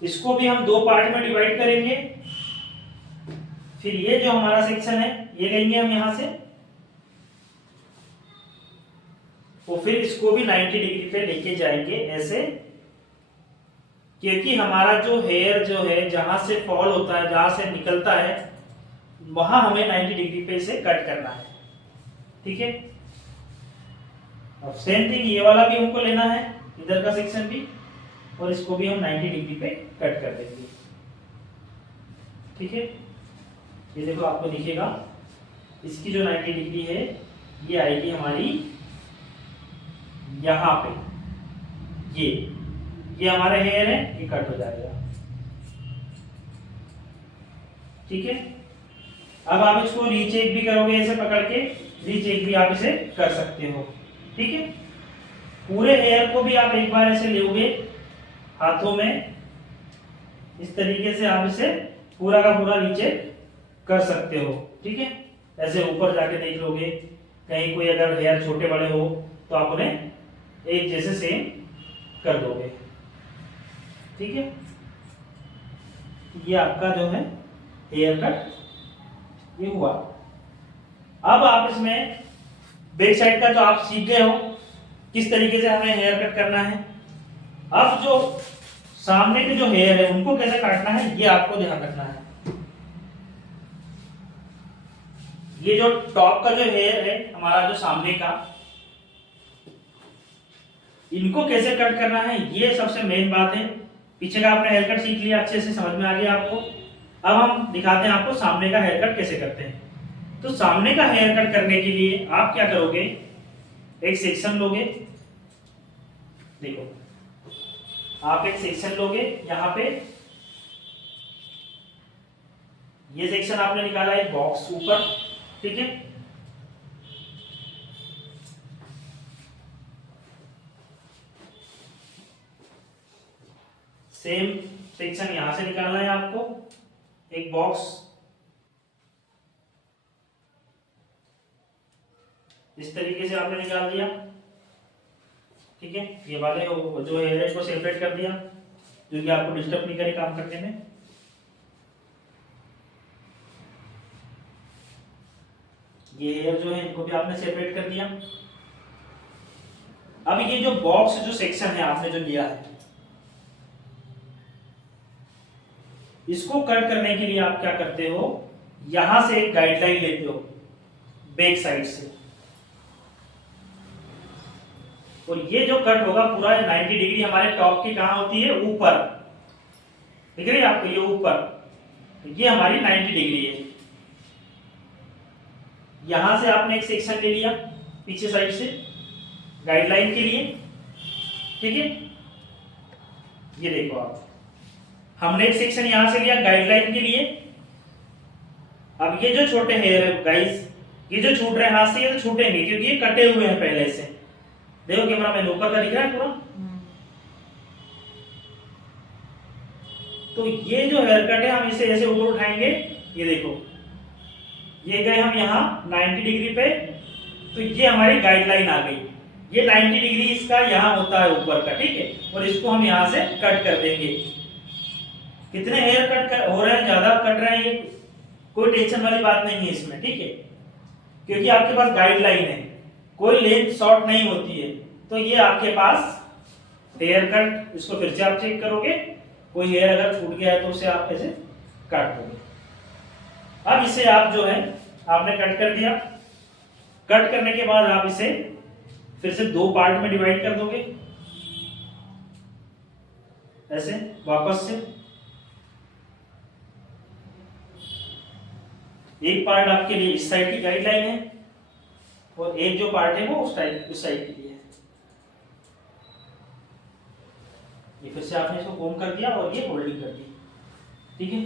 इसको भी हम दो पार्ट में डिवाइड करेंगे। फिर ये जो हमारा सेक्शन है ये लेंगे हम यहां से, और फिर इसको भी 90 डिग्री पे लेके जाएंगे ऐसे, क्योंकि हमारा जो हेयर जो है जहां से फॉल होता है, जहां से निकलता है, वहां हमें 90 डिग्री पे इसे कट करना है, ठीक है। अब सेम थिंग ये वाला भी हमको लेना है, इधर का सेक्शन भी, और इसको भी हम 90 डिग्री पे कट कर देंगे, ठीक है। ये देखो आपको दिखेगा, इसकी जो 90 डिग्री है ये आएगी हमारी यहाँ पे, ये हमारा हेयर है, ये कट हो जाएगा, ठीक है। अब आप इसको रीचेक भी करोगे, ऐसे पकड़ के रीचेक भी आप इसे कर सकते हो, ठीक है। पूरे हेयर को भी आप एक बार ऐसे लोगे हाथों में, इस तरीके से आप इसे पूरा का पूरा रीचेक कर सकते हो, ठीक है। ऐसे ऊपर जाके देख लोगे, कहीं कोई अगर हेयर छोटे बड़े हो तो आप उन्हें एक जैसे सेम कर दोगे, ठीक है। ये आपका जो है हेयर कट ये हुआ। अब आप इसमें बैक साइड का जो आप सीख गए हो किस तरीके से हमें हेयर कट करना है, अब जो सामने के जो हेयर है उनको कैसे काटना है ये आपको ध्यान रखना है। ये जो टॉप का जो हेयर है हमारा, जो सामने का, इनको कैसे कट करना है ये सबसे मेन बात है। पीछे का आपने हेयर कट सीख लिया, अच्छे से समझ में आ गया आपको। अब हम दिखाते हैं आपको सामने का हेयर कट कैसे करते हैं। तो सामने का हेयर कट करने के लिए आप क्या करोगे, एक सेक्शन लोगे, देखो आप एक सेक्शन लोगे, यहाँ पे ये सेक्शन आपने निकाला है बॉक्स ऊपर, ठीक है। सेम सेक्शन यहां से निकालना है आपको, एक बॉक्स इस तरीके से आपने निकाल दिया, ठीक है। ये वाले जो हेयर है इसको सेपरेट कर दिया, जो कि आपको डिस्टर्ब नहीं करे काम करने में। ये हेयर जो है इनको भी आपने सेपरेट कर दिया। अब ये जो बॉक्स जो सेक्शन है आपने जो लिया है, इसको कट करने के लिए आप क्या करते हो, यहां से एक गाइडलाइन लेते हो बैक साइड से, और ये जो कट होगा पूरा 90 डिग्री हमारे टॉप की कहां होती है, ऊपर, दिख रही है आपको, ये ऊपर, ये हमारी 90 डिग्री है। यहां से आपने एक सेक्शन ले लिया पीछे साइड से गाइडलाइन के लिए, ठीक है। ये देखो आप, हमने एक सेक्शन यहां से लिया गाइडलाइन के लिए। अब ये जो छोटे हेयर है गाइस, ये जो छूट रहे हैं हाथ से, ये तो छूटेंगे क्योंकि ये कटे हुए हैं पहले से। देखो कैमरा में ऊपर का दिख रहा है पूरा। तो ये जो हेयर कट है हम इसे ऐसे ऊपर उठाएंगे, ये देखो ये गए हम यहाँ 90 डिग्री पे, तो ये हमारी गाइडलाइन आ गई। ये 90 डिग्री इसका यहाँ होता है ऊपर का, ठीक है। और इसको हम यहाँ से कट कर देंगे। कितने हेयर कट हो रहे हैं, ज्यादा कट रहे हैं, ये कोई टेंशन वाली बात नहीं है इसमें, ठीक है, क्योंकि आपके पास गाइडलाइन है, कोई लेंथ शॉर्ट नहीं होती है। तो ये आपके पास हेयर कट, इसको फिर से आप चेक करोगे, कोई हेयर अगर छूट गया है तो उसे आप ऐसे काट दोगे। अब इसे आप जो है आपने कट कर दिया, कट करने के बाद आप इसे फिर से दो पार्ट में डिवाइड कर दोगे। ऐसे वापस से एक पार्ट आपके लिए इस साइड की गाइडलाइन है और एक जो पार्ट है वो उस साइड के लिए है। ये फिर से आपने इसको कोम कर दिया और ये होल्डिंग कर दी, ठीक है।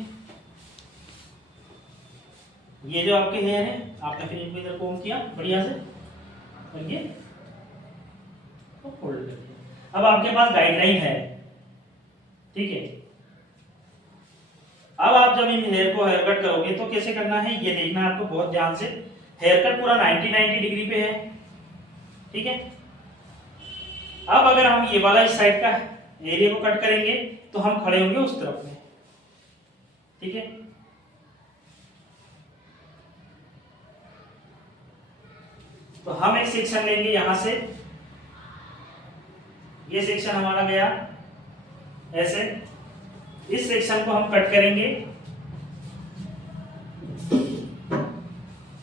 ये जो आपके हेयर है आपने फिर इनको इधर कोम किया बढ़िया से और ये होल्ड कर दिया। अब आपके पास गाइडलाइन है, ठीक है। अब आप जब इन हेयर को हेयर कट करोगे तो कैसे करना है ये देखना है आपको बहुत ध्यान से। हेयर कट पूरा 90 डिग्री पे है, ठीक है। अब अगर हम ये वाला इस साइड का एरिया को कट करेंगे तो हम खड़े होंगे उस तरफ में, ठीक है। तो हम एक सेक्शन लेंगे यहां से, ये सेक्शन हमारा गया ऐसे, इस सेक्शन को हम कट करेंगे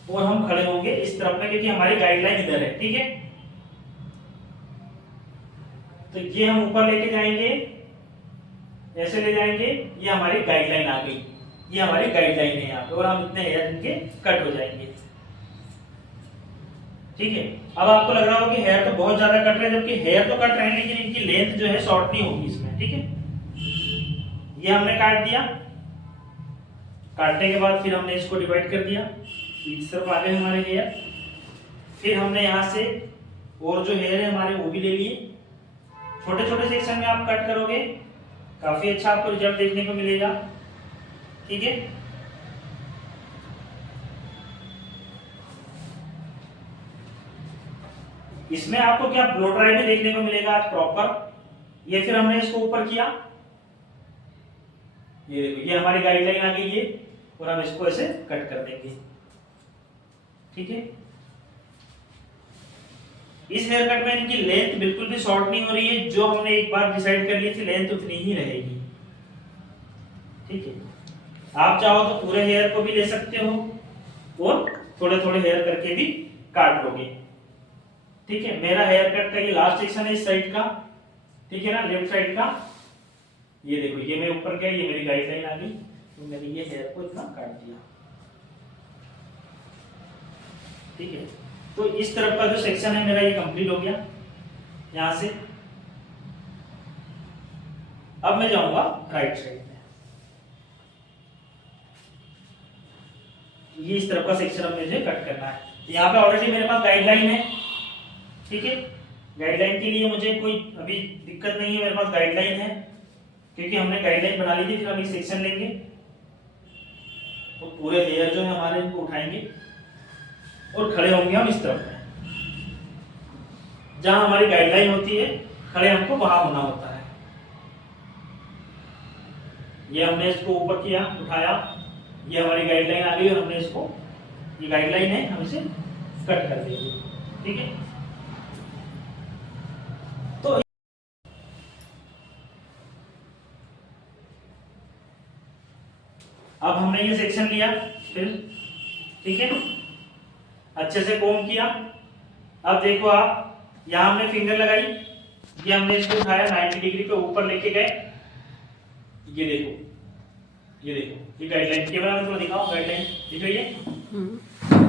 और हम खड़े होंगे इस तरफ में क्योंकि हमारी गाइडलाइन इधर है, ठीक है। तो ये हम ऊपर लेके जाएंगे, ऐसे ले जाएंगे, ये हमारी गाइडलाइन आ गई, ये हमारी गाइडलाइन है यहाँ पे और हम इतने हेयर इनके कट हो जाएंगे, ठीक है। अब आपको लग रहा होगा कि हेयर तो बहुत ज्यादा कट रहे हैं, जबकि हेयर तो कट रहे हैं लेकिन इनकी लेंथ जो है शॉर्ट नहीं होगी इसमें, ठीक है। ये हमने काट दिया, काटने के बाद फिर हमने इसको डिवाइड कर दिया, इस तरफ आ गए हमारे हेयर। फिर हमने यहाँ से और जो हेयर है हमारे वो भी ले लिए। छोटे छोटे सेक्शन में आप कट करोगे काफी अच्छा आपको रिजल्ट देखने को मिलेगा, ठीक है। इसमें आपको क्या ब्लो ड्राई भी देखने को मिलेगा आज प्रॉपर। ये फिर हमने इसको ऊपर किया, ये देखो ये हमारी गाइडलाइन आ गई है और हम इसको ऐसे कट कर देंगे, ठीक है। इस हेयर कट में इनकी लेंथ बिल्कुल भी शॉर्ट नहीं हो रही है, जो हमने एक बार डिसाइड कर ली थी लेंथ उतनी ही रहेगी, ठीक है। आप चाहो तो पूरे हेयर को भी ले सकते हो और थोड़े थोड़े हेयर करके भी काट लोगे, ठीक है। मेरा हेयर कट का ये लास्ट सेक्शन है इस साइड का, ठीक है ना, लेफ्ट साइड का। ये देखो ये मैं ऊपर गया, ये मेरी गाइडलाइन आ गई, तो मैंने ये हेयर को इतना काट दिया, ठीक है। तो इस तरफ का जो सेक्शन है मेरा ये कंप्लीट हो गया यहां से। अब मैं जाऊंगा राइट साइड में, ये इस तरफ का सेक्शन अब मुझे कट करना है। यहाँ पे ऑलरेडी मेरे पास गाइडलाइन है, ठीक है। गाइडलाइन के लिए मुझे कोई अभी दिक्कत नहीं है, मेरे पास गाइडलाइन है क्योंकि हमने गाइडलाइन बना ली थी। फिर हम एक सेक्शन लेंगे तो पूरे हेयर जो है हमारे इनको उठाएंगे और खड़े होंगे हम इस तरफ में, जहां हमारी गाइडलाइन होती है खड़े हमको वहां होना होता है। ये हमने इसको ऊपर किया, उठाया, ये हमारी गाइडलाइन आ गई और हमने इसको, ये गाइडलाइन है, हम इसे कट कर देंगे, ठीक है। तो अब हमने ये सेक्शन लिया फिर, ठीक है, अच्छे से कोम किया। अब देखो आप यहां हमने फिंगर लगाई, ये हमने इसको उठाया 90 डिग्री पे ऊपर लेके गए, ये देखो ये देखो ये गाइडलाइन, कैमरा में थोड़ा दिखाओ गाइडलाइन दिख रही है,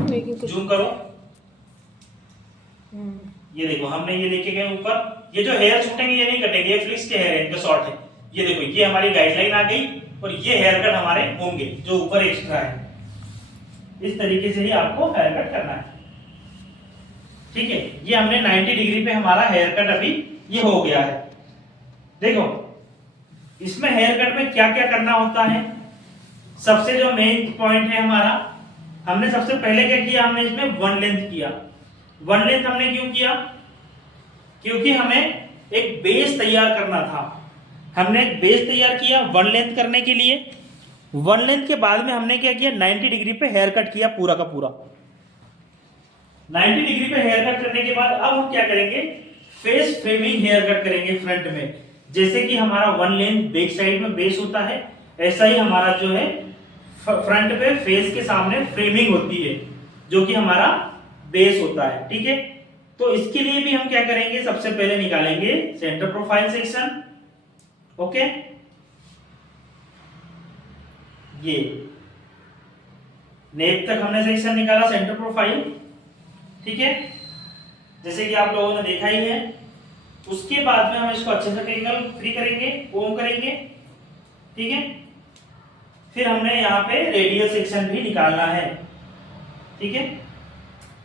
लेकिन कुछ जूम करो। ये देखो हमने ये लेके गए ऊपर, ये जो हेयर छूटेंगे ये नहीं कटेंगे, ये फ्लिक्स के हेयर है, इनका शॉर्ट है। ये देखो ये हमारी गाइडलाइन आ गई और ये हेयर कट हमारे होंगे जो ऊपर एक्स्ट्रा है। इस तरीके से ही आपको हेयर कट करना है, ठीक है। ये हमने 90 डिग्री पे हमारा हेयर कट अभी ये हो गया है। देखो इसमें हेयर कट में क्या क्या करना होता है। सबसे जो मेन पॉइंट है हमारा, हमने सबसे पहले क्या किया, हमने इसमें वन लेंथ किया। वन लेंथ हमने क्यों किया, क्योंकि हमें एक बेस तैयार करना था। हमने एक बेस तैयार किया वन लेंथ करने के लिए। वन लेंथ के बाद में हमने क्या किया, 90 डिग्री पे हेयर कट किया पूरा का पूरा। 90 डिग्री पे हेयर कट करने के बाद अब हम क्या करेंगे, फेस फ्रेमिंग हेयर कट करेंगे फ्रंट में। जैसे कि हमारा वन लेंथ बैक साइड में बेस होता है, ऐसा ही हमारा जो है फ्रंट पे फेस के सामने फ्रेमिंग होती है जो कि हमारा बेस होता है, ठीक है। तो इसके लिए भी हम क्या करेंगे, सबसे पहले निकालेंगे सेंटर प्रोफाइल सेक्शन ओके, ये नेक तक हमने सेक्शन निकाला, सेंटर प्रोफाइल, ठीक है, जैसे कि आप लोगों ने देखा ही है। उसके बाद में हम इसको अच्छे से ट्रायंगल फ्री करेंगे, कोम करेंगे, ठीक है। फिर हमने यहाँ पे रेडियल सेक्शन भी निकालना है, ठीक है,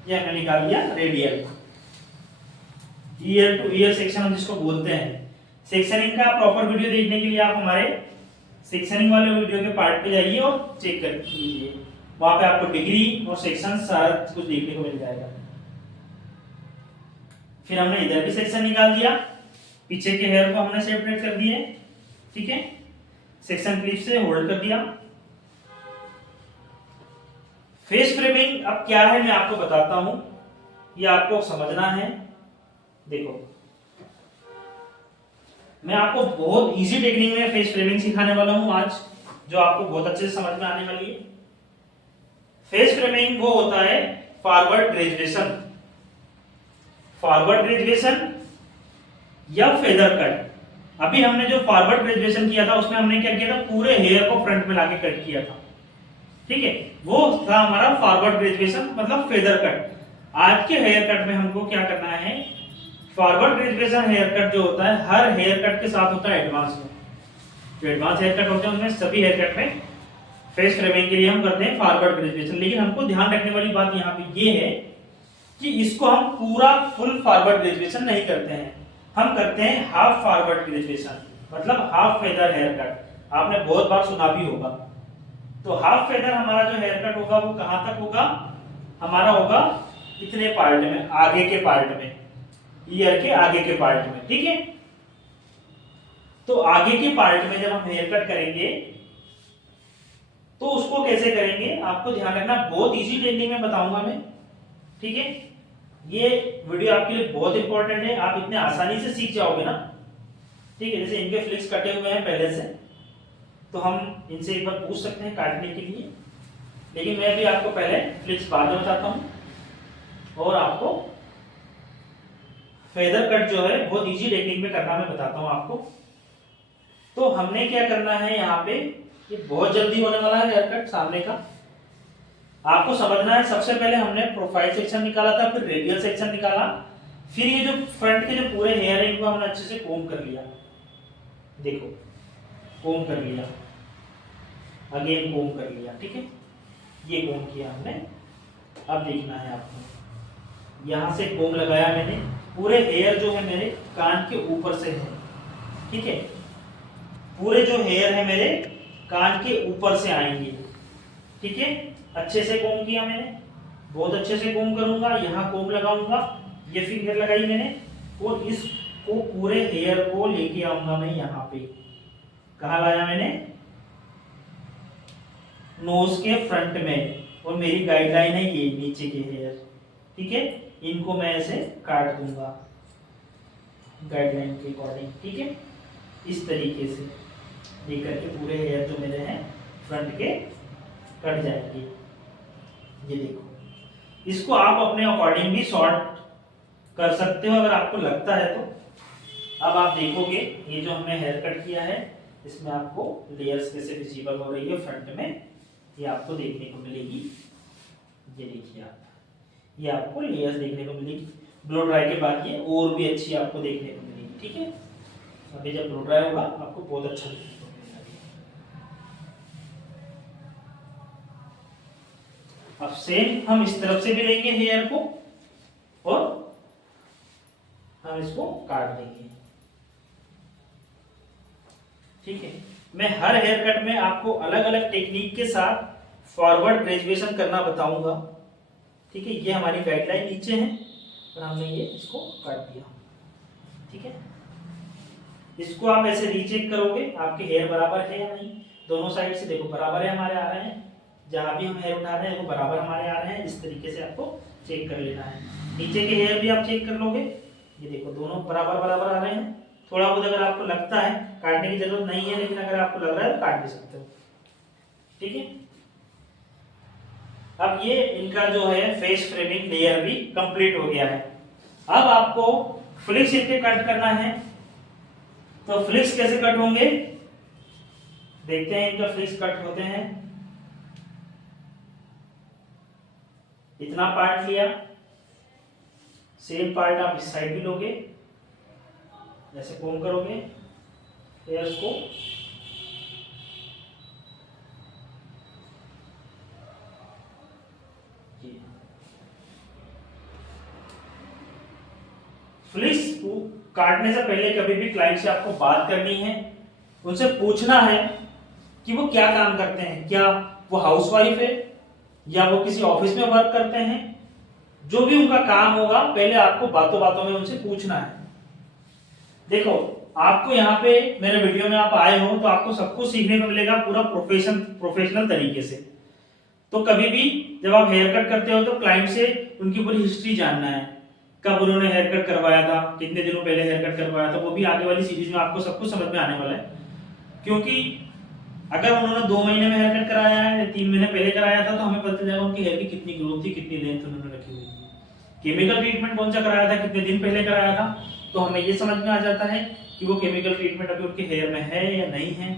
ये हमने निकाल दिया radial, year two year section हम जिसको बोलते हैं। सेक्शनिंग का प्रॉपर वीडियो देखने के लिए आप हमारे सेक्शनिंग वाले वीडियो के पार्ट पे जाइए और चेक कर लीजिए, वहां पे आपको डिग्री और सेक्शन सारा कुछ देखने को मिल जाएगा। फिर हमने इधर भी सेक्शन निकाल दिया, पीछे के हेयर को हमने सेपरेट कर दिए, ठीक है, सेक्शन क्लिप से होल्ड कर दिया। फेस फ्रेमिंग अब क्या है मैं आपको बताता हूं, ये आपको समझना है। देखो, मैं आपको बहुत इजी टेक्निक में फेस फ्रेमिंग सिखाने वाला हूं आज, जो आपको बहुत अच्छे से समझ में आने वाली है। फेस फ्रेमिंग वो होता है फॉरवर्ड ग्रेजुएशन, फॉरवर्ड ग्रेजुएशन या फेदर कट। अभी हमने जो फॉरवर्ड ग्रेजुएशन किया था उसमें हमने क्या किया था, पूरे हेयर को फ्रंट में लाके कट किया था, ठीक है, वो था हमारा फॉरवर्ड ग्रेजुएशन मतलब फेदर कट। आज के हेयर कट में हमको क्या करना है, फॉरवर्ड ग्रेजुएशन हेयर कट जो होता है हर हेयर कट के साथ होता है एडवांस में। जो एडवांस हेयर कट होते हैं उनमें सभी हेयर कट में फेस फ्रेमिंग के लिए हम करते हैं फॉरवर्ड ग्रेजुएशन। लेकिन हमको ध्यान रखने वाली बात यहाँ पे ये है कि इसको हम पूरा फुल फॉरवर्ड ग्रेजुएशन नहीं करते हैं, हम करते हैं हाफ फॉरवर्ड ग्रेजुएशन मतलब हाफ फेदर हेयर कट। आपने बहुत बार सुना भी होगा। तो हाफ फेदर हमारा जो हेयर कट होगा वो कहां तक होगा, हमारा होगा इतने पार्ट में, आगे के पार्ट में, ईयर के आगे के पार्ट में, ठीक है। तो आगे के पार्ट में जब हम हेयर कट करेंगे तो उसको कैसे करेंगे आपको ध्यान रखना, बहुत इजी टेक्निक में बताऊंगा मैं, ठीक है। ये वीडियो आपके लिए बहुत इंपॉर्टेंट है, आप इतने आसानी से सीख जाओगे ना, ठीक है। जैसे इनके फ्लिक्स कटे हुए हैं पहले से, तो हम इनसे एक बार पूछ सकते हैं काटने के लिए, लेकिन मैं भी आपको पहले फ्लिक्स बाद में बताता हूं और आपको फेदर कट जो है बहुत इजी टेक्निक में करना मैं बताता हूं आपको। तो हमने क्या करना है यहाँ पे, ये बहुत जल्दी होने वाला है हेयर कट सामने का, आपको समझना है। सबसे पहले हमने प्रोफाइल सेक्शन निकाला था, फिर रेडियल सेक्शन निकाला, फिर ये जो फ्रंट के जो पूरे हेयर है इनको हमने अच्छे से कोम कर लिया, देखो कोम कर लिया, अगेन कोम कर लिया, ठीक है, ये कोम किया हमने। अब देखना है आपको, यहां से कोम लगाया मैंने, पूरे हेयर जो है मेरे कान के ऊपर से है, ठीक है, पूरे जो हेयर है मेरे कान के ऊपर से आएंगे, ठीक है। अच्छे से कोम किया मैंने, बहुत अच्छे से कोम करूंगा, यहाँ कोम लगाऊंगा, ये फिंगर लगाई मैंने, और इसको पूरे हेयर को लेके आऊंगा मैं यहाँ पे। कहाँ लाया मैंने, नोज के फ्रंट में, और मेरी गाइडलाइन है ये नीचे के हेयर, ठीक है, इनको मैं ऐसे काट दूंगा गाइडलाइन के अकॉर्डिंग, ठीक है, इस तरीके से लेकर के पूरे हेयर जो मेरे हैं फ्रंट के कट जाएंगे। ये देखो, इसको आप अपने अकॉर्डिंग भी शॉर्ट कर सकते हो अगर आपको लगता है तो। अब आप देखोगे ये जो हमने हेयर कट किया है इसमें आपको लेयर्स कैसे विजिबल हो रही है फ्रंट में, ये आपको देखने को मिलेगी। ये देखिए आप, ये आपको लेयर्स देखने को मिलेगी। ब्लो ड्राई के बाद ये और भी अच्छी आपको देखने को मिलेगी, ठीक है। अभी जब ब्लो ड्राई होगा आपको बहुत अच्छा दिखेगा। अब सेम हम इस तरफ से भी लेंगे हेयर को और हम इसको काट देंगे, ठीक है। मैं हर हेयर कट में आपको अलग अलग टेक्निक के साथ फॉरवर्ड ग्रेजुएशन करना बताऊंगा, ठीक है। ये हमारी गाइडलाइन नीचे है और हमने ये इसको काट दिया, ठीक है। इसको आप ऐसे रीचेक करोगे आपके हेयर बराबर है या नहीं, दोनों साइड से देखो बराबर है हमारे आ रहे हैं, जहां भी हम हेयर उठा रहे हैं वो बराबर हमारे आ रहे हैं, इस तरीके से आपको चेक कर लेना है। नीचे के हेयर भी आप चेक कर लोगे, ये देखो दोनों बराबर बराबर आ रहे हैं। थोड़ा बहुत अगर आपको लगता है, काटने की जरूरत नहीं है, लेकिन अगर आपको लग रहा है तो काट भी सकते हो, ठीक है। अब ये इनका जो है फेस फ्रेमिंग लेयर भी कंप्लीट हो गया है। अब आपको फ्लिक्स इनके कट करना है, तो फ्लिक्स कैसे कट होंगे, देखते हैं इनका फ्लिक्स कट होते हैं। इतना पार्ट लिया, सेम पार्ट आप इस साइड भी लोगे, ऐसे कोम करोगे हेयर्स को, फ्लिक्स को काटने से पहले कभी भी क्लाइंट से आपको बात करनी है, उनसे पूछना है कि वो क्या काम करते हैं, क्या वो हाउसवाइफ है या वो किसी ऑफिस में वर्क करते हैं। जो भी उनका काम होगा पहले आपको बातों बातों में उनसे पूछना है। देखो आपको यहाँ पे मेरे वीडियो में आप आए हो तो आपको सब कुछ सीखने को मिलेगा पूरा प्रोफेशनल तरीके से। तो कभी भी जब आप हेयर कट करते हो तो क्लाइंट से उनकी पूरी हिस्ट्री जानना है, कब उन्होंने हेयर कट करवाया था, कितने दिनों पहले हेयर कट करवाया था, वो भी आगे वाली सीरीज में आपको सब कुछ समझ में आने वाला है। क्योंकि अगर उन्होंने 2 महीने में हेयर कट कराया है या 3 महीने पहले कराया था तो हमें पता चल जाएगा उनकी हेयर की कितनी ग्रोथ थी, कितनी लेंथ उन्होंने रखी हुई थी, केमिकल ट्रीटमेंट कौन सा कराया था, कितने दिन पहले कराया था, तो हमें ये समझ में आ जाता है कि वो केमिकल ट्रीटमेंट अभी उनके हेयर में है या नहीं है।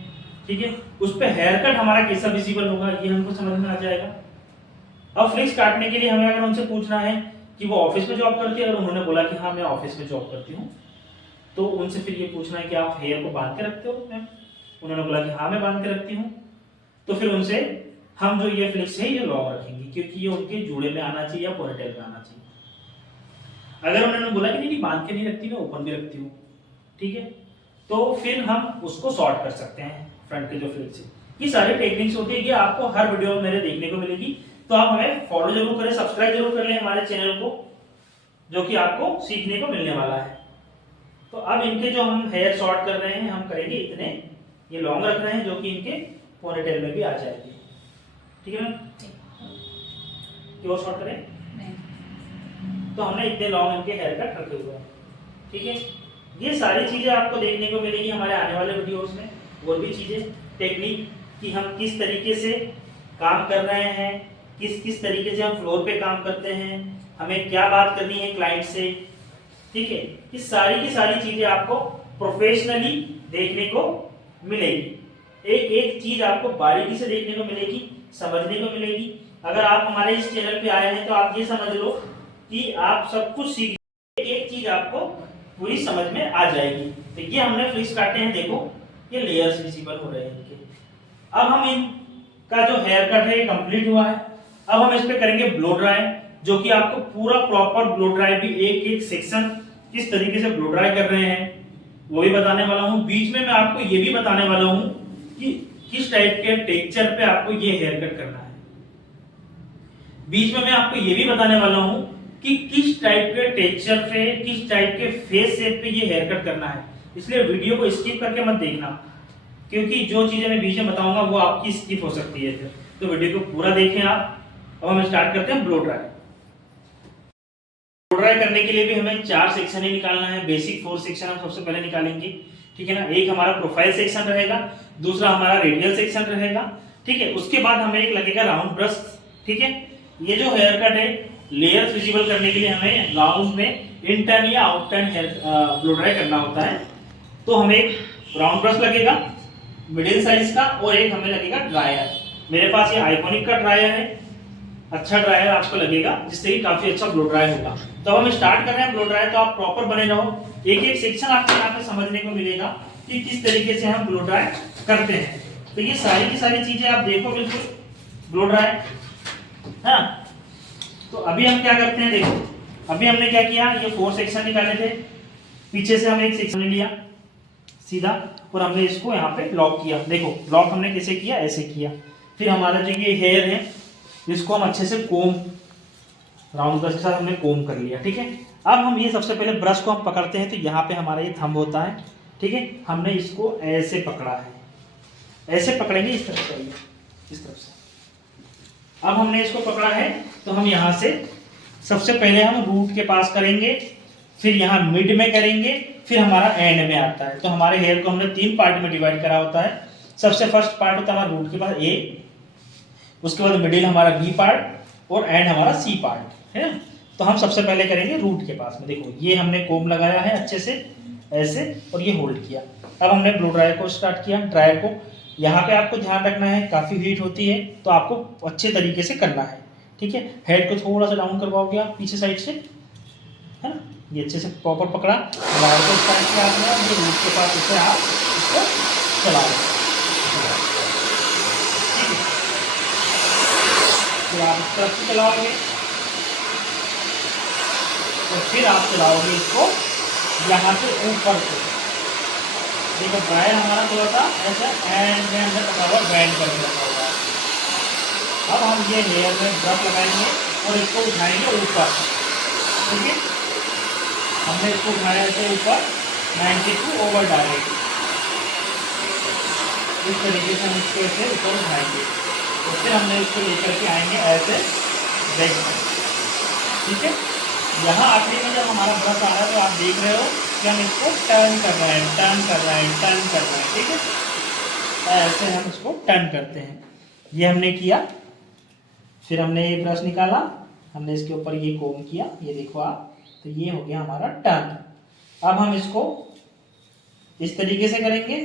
ठीक है, उस पर हेयर कट हमारा कैसा विजिबल होगा ये हमको समझ में आ जाएगा। अब फ्लिक्स काटने के लिए हमें अगर उनसे पूछना है कि वो ऑफिस में जॉब करती है, अगर उन्होंने बोला कि हाँ मैं ऑफिस में जॉब करती हूँ, तो उनसे फिर ये पूछना है कि आप हेयर को बांध के रखते हो मैम, उन्होंने बोला कि हाँ मैं बांध के रखती हूँ, तो फिर उनसे हम जो ये फ्लिक्स है ये लॉन्ग रखेंगे क्योंकि ये उनके जूड़े में आना चाहिए या पोनीटेल में आना चाहिए। अगर उन्होंने बोला कि नहीं बांध के नहीं रखती, मैं ओपन भी रखती हूँ, ठीक है, तो फिर हम उसको सॉर्ट कर सकते हैं फ्रंट के जो फ्लिक्स है। ये सारी टेक्निक्स होती है कि आपको हर वीडियो में मेरे देखने को मिलेगी, तो आप हमें फॉलो जरूर करें, सब्सक्राइब जरूर कर लें हमारे चैनल को, जो कि आपको सीखने को मिलने वाला है। तो अब इनके जो हम हेयर शॉर्ट कर रहे हैं हम करेंगे इतने, ये लॉन्ग रख रहे हैं जो कि इनके पोनीटेल में भी आ जाएगी। ठीक है मैम, क्यों शॉर्ट करें, तो हमने इतने लॉन्ग इनके हेयर कट रखे हुए हैं। ठीक है, ये सारी चीजें आपको देखने को मिलेगी हमारे आने वाले वीडियोस में, और भी चीजें टेक्निक कि हम किस तरीके से काम कर रहे हैं, किस किस तरीके से हम फ्लोर पे काम करते हैं, हमें क्या बात करनी है क्लाइंट से। ठीक है, ये सारी की सारी चीजें आपको प्रोफेशनली देखने को मिलेगी, एक एक चीज आपको बारीकी से देखने को मिलेगी, समझने को मिलेगी। अगर आप हमारे इस चैनल पे आए हैं तो आप ये समझ लो कि आप सब कुछ सीख, एक चीज आपको पूरी समझ में आ जाएगी। तो ये हमने फ्लिक्स काटे हैं, देखो ये लेयर्स विजिबल हो रहे हैं इनके। अब हम इनका जो हेयर कट है ये कंप्लीट हुआ है। अब हम इस पे करेंगे ब्लो ड्राई, जो कि आपको पूरा प्रॉपर ब्लो ड्राई भी एक एक सेक्शन किस तरीके से ब्लो ड्राई कर रहे हैं वो भी बताने वाला हूँ। बीच में मैं आपको ये भी बताने वाला हूँ कि किस टाइप के टेक्सचर पे आपको ये हेयर कट करना है। बीच में मैं आपको ये भी बताने वाला हूँ कि किस टाइप के टेक्सचर पे, किस टाइप के फेस शेप पे ये हेयर कट करना है। इसलिए वीडियो को स्किप करके मत देखना, क्योंकि जो चीजें मैं बीच में बताऊंगा वो आपकी स्किप हो सकती है, तो वीडियो को पूरा देखें आप। अब हम स्टार्ट करते हैं ब्लो ड्राई। ब्लो ड्राई करने के लिए भी हमें 4 सेक्शन ही निकालना है, बेसिक 4 सेक्शन हम सबसे पहले निकालेंगे। ठीक है ना, एक हमारा प्रोफाइल सेक्शन रहेगा, दूसरा हमारा रेडियल सेक्शन रहेगा। ठीक है, उसके बाद हमें एक लगेगा राउंड ब्रश। ठीक है, ये जो हेयर कट है लेयर्स विजिबल करने के लिए हमें राउंड में इनटर्न या आउटटर्न हेयर ब्लो ड्राई करना होता है। तो हमें एक राउंड ब्रश लगेगा मिडिल साइज का, और एक हमें लगेगा ड्रायर। मेरे पास ये आइकॉनिक का ड्रायर है, अच्छा ड्रायर आपको लगेगा जिससे कि काफी अच्छा ब्लो ड्राई होगा। तो हम स्टार्ट कर रहे हैं ब्लो ड्राई, तो आप प्रॉपर बने रहो, एक एक सेक्शन आपको यहाँ पे समझने को मिलेगा कि किस तरीके से हम ब्लो ड्राई करते हैं। तो ये सारी की सारी चीजें आप देखो बिल्कुल ब्लो ड्राई है। तो अभी हम क्या करते हैं, देखो अभी हमने क्या किया, ये 4 सेक्शन निकाले थे, पीछे से हम एक सेक्शन लिया सीधा और हमने इसको यहाँ पे लॉक किया। देखो लॉक हमने कैसे किया, ऐसे किया। फिर हमारा जो ये हेयर है इसको हम अच्छे से कोम, राउंड ब्रश के साथ हमने कोम कर लिया। ठीक है, अब हम ये सबसे पहले ब्रश को हम पकड़ते हैं, तो यहाँ पे हमारा ये थंब होता है। ठीक है, हमने इसको ऐसे पकड़ा है, ऐसे पकड़ेंगे इस तरफ से, इस तरफ से। अब हमने इसको पकड़ा है तो हम यहाँ से सबसे पहले हम रूट के पास करेंगे, फिर यहाँ मिड में करेंगे, फिर हमारा एंड में आता है। तो हमारे हेयर को हमने 3 पार्ट में डिवाइड करा होता है। सबसे फर्स्ट पार्ट होता है हमारा रूट के पास ए, उसके बाद मिडिल हमारा बी पार्ट और एंड हमारा सी पार्ट है ना। तो हम सबसे पहले करेंगे रूट के पास में। देखो ये हमने कोम लगाया है अच्छे से ऐसे, और ये होल्ड किया। अब हमने ब्लो ड्रायर को स्टार्ट किया। ड्रायर को यहाँ पे आपको ध्यान रखना है, काफ़ी हीट होती है तो आपको अच्छे तरीके से करना है, ठीक है। हेड को थोड़ा सा डाउन करवाओगे आप पीछे साइड से, है ना। ये अच्छे से प्रॉपर पकड़ा, ड्रायर को स्टार्ट किया आपने, ये रूट के पास इसे आप इसको चलाओ, ठीक है। तो आप इस तरफ से चलाओगे तो फिर आप चलाओगे इसको यहाँ से ऊपर से। देखो ड्रायर हमारा थोड़ा सा ऐसा एंड में अंदर पका हुआ बैंड करके रखा हुआ है। अब हम ये लेयर में ब्रश लगाएंगे और इसको उठाएंगे ऊपर, ठीक है। हमने इसको उठाया ऐसे ऊपर 92 ओवर डायरेक्ट, इस तरीके से हम इसको ऐसे ऊपर उठाएंगे और फिर हमने इसको लेकर के आएंगे ऐसे बैक में, ठीक है। यहाँ आखिरी में जब हमारा ब्रश आ रहा है तो आप देख रहे हो कि हम इसको टर्न कर रहे हैं, टर्न कर रहे हैं, टर्न कर रहे हैं, ठीक है। ऐसे हम इसको टर्न करते हैं। ये हमने किया, फिर हमने ये ब्रश निकाला, हमने इसके ऊपर ये कोम किया, ये देखो आप, तो ये हो गया हमारा टर्न। अब हम इसको इस तरीके से करेंगे,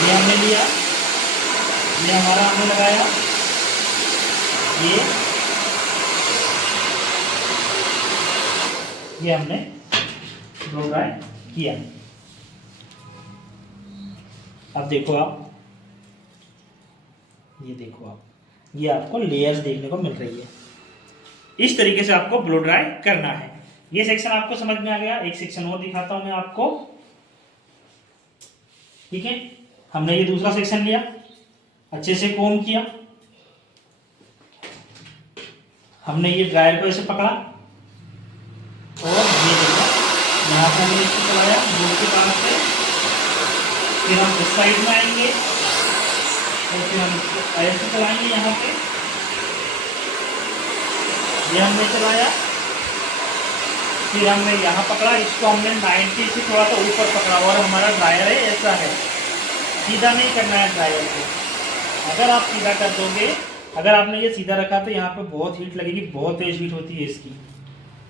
ये हमने लिया, ये हमारा हमने लगाया, ये हमने ब्लो ड्राई किया। अब देखो आप, ये देखो आप, ये आपको लेयर्स देखने को मिल रही है। इस तरीके से आपको ब्लो ड्राई करना है। ये सेक्शन आपको समझ में आ गया। एक सेक्शन और दिखाता हूं मैं आपको, ठीक है। हमने ये दूसरा सेक्शन लिया, अच्छे से कोम किया, हमने ये ड्रायर को ऐसे पकड़ा और ये देखा यहाँ से हमने इसको चलाया दूर के पास से, फिर हम इस साइड में आएंगे और फिर हम इसको ऐसे चलाएंगे यहाँ पे, ये हमने चलाया, फिर हमने यहाँ पकड़ा, इसको हमने 90 से थोड़ा सा ऊपर पकड़ा और हमारा ड्रायर है ऐसा है, सीधा नहीं करना है ड्रायर को। अगर आप सीधा कर दोगे, अगर आपने ये सीधा रखा तो यहाँ पे बहुत हीट लगेगी, बहुत तेज हीट होती है इसकी,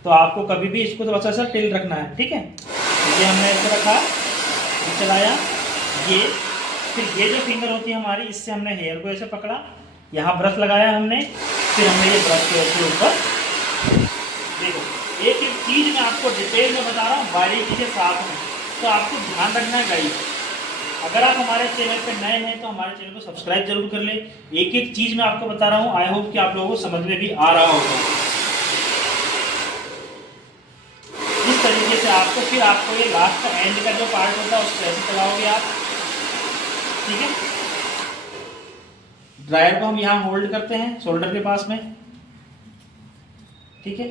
तो आपको कभी भी इसको थोड़ा सा टिल रखना है, ठीक है। ये हमने ऐसे रखा, ये चलाया, ये फिर ये जो फिंगर होती है हमारी, इससे हमने हेयर को ऐसे पकड़ा, यहाँ ब्रश लगाया हमने, फिर हमने ये ब्रश को ऐसे ऊपर, देखो एक एक चीज़ मैं आपको डिटेल में बता रहा हूँ, बारीकी के साथ में, तो आपको ध्यान रखना है गाइस। अगर आप हमारे चैनल पे नए हैं तो हमारे चैनल को सब्सक्राइब जरूर कर लें। एक एक चीज़ मैं आपको बता रहा हूँ, आई होप कि आप लोगों को समझ में भी आ रहा होगा। इस तरीके से आपको फिर आपको ये लास्ट का एंड का जो पार्ट होता है उसको ऐसे चलाओगे आप, ठीक है। ड्रायर को हम यहाँ होल्ड करते हैं शोल्डर के पास में, ठीक है।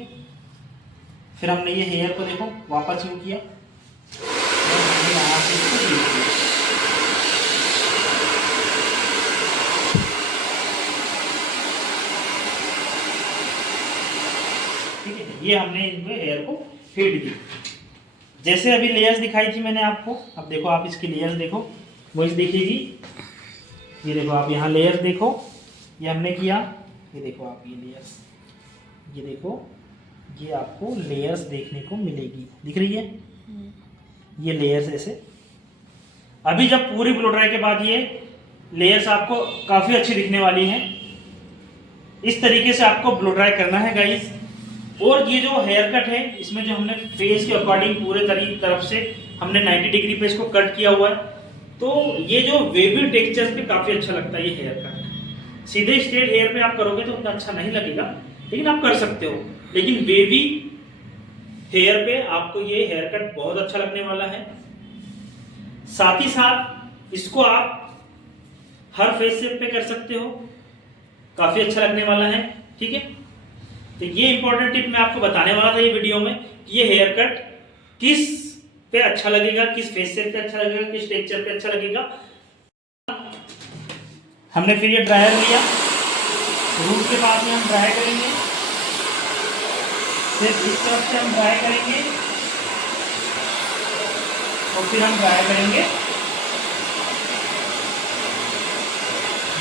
फिर हमने ये हेयर को देखो वापस यूं किया, यहाँ से इसको यूं किया, ठीक है। ये हमने इनको हेयर को फीड दी, जैसे अभी लेयर्स दिखाई थी मैंने आपको। अब देखो आप इसकी लेयर्स देखो, वॉइस दिखेगी, ये देखो आप यहाँ लेयर्स देखो, ये हमने किया, ये देखो आप ये लेयर्स, ये देखो, ये आपको लेयर्स देखने को मिलेगी, दिख रही है ये लेयर्स ऐसे। अभी जब पूरी ब्लो ड्राई के बाद ये लेयर्स आपको काफ़ी अच्छी दिखने वाली हैं। इस तरीके से आपको ब्लो ड्राई करना है गाइस। और ये जो हेयर कट है, इसमें जो हमने फेस के अकॉर्डिंग पूरे तरफ से हमने 90 डिग्री पे इसको कट किया हुआ है, तो ये जो वेवी टेक्सचर पे काफ़ी अच्छा लगता है ये हेयर कट। सीधे स्ट्रेट हेयर पे आप करोगे तो उतना अच्छा नहीं लगेगा, लेकिन आप कर सकते हो। लेकिन वेवी हेयर पे आपको ये हेयर कट बहुत अच्छा लगने वाला है। साथ ही साथ इसको आप हर फेस शेप पे कर सकते हो, काफ़ी अच्छा लगने वाला है, ठीक है। तो ये इंपॉर्टेंट टिप मैं आपको बताने वाला था ये वीडियो में कि ये हेयर कट किस पे अच्छा लगेगा, किस फेस शेप पे अच्छा लगेगा, किस टेक्सचर पे अच्छा लगेगा। हमने फिर ये ड्रायर लिया, रूट के पास में हम ड्राई करेंगे, फिर इस तरफ से हम ड्राई करेंगे और फिर हम ड्राई करेंगे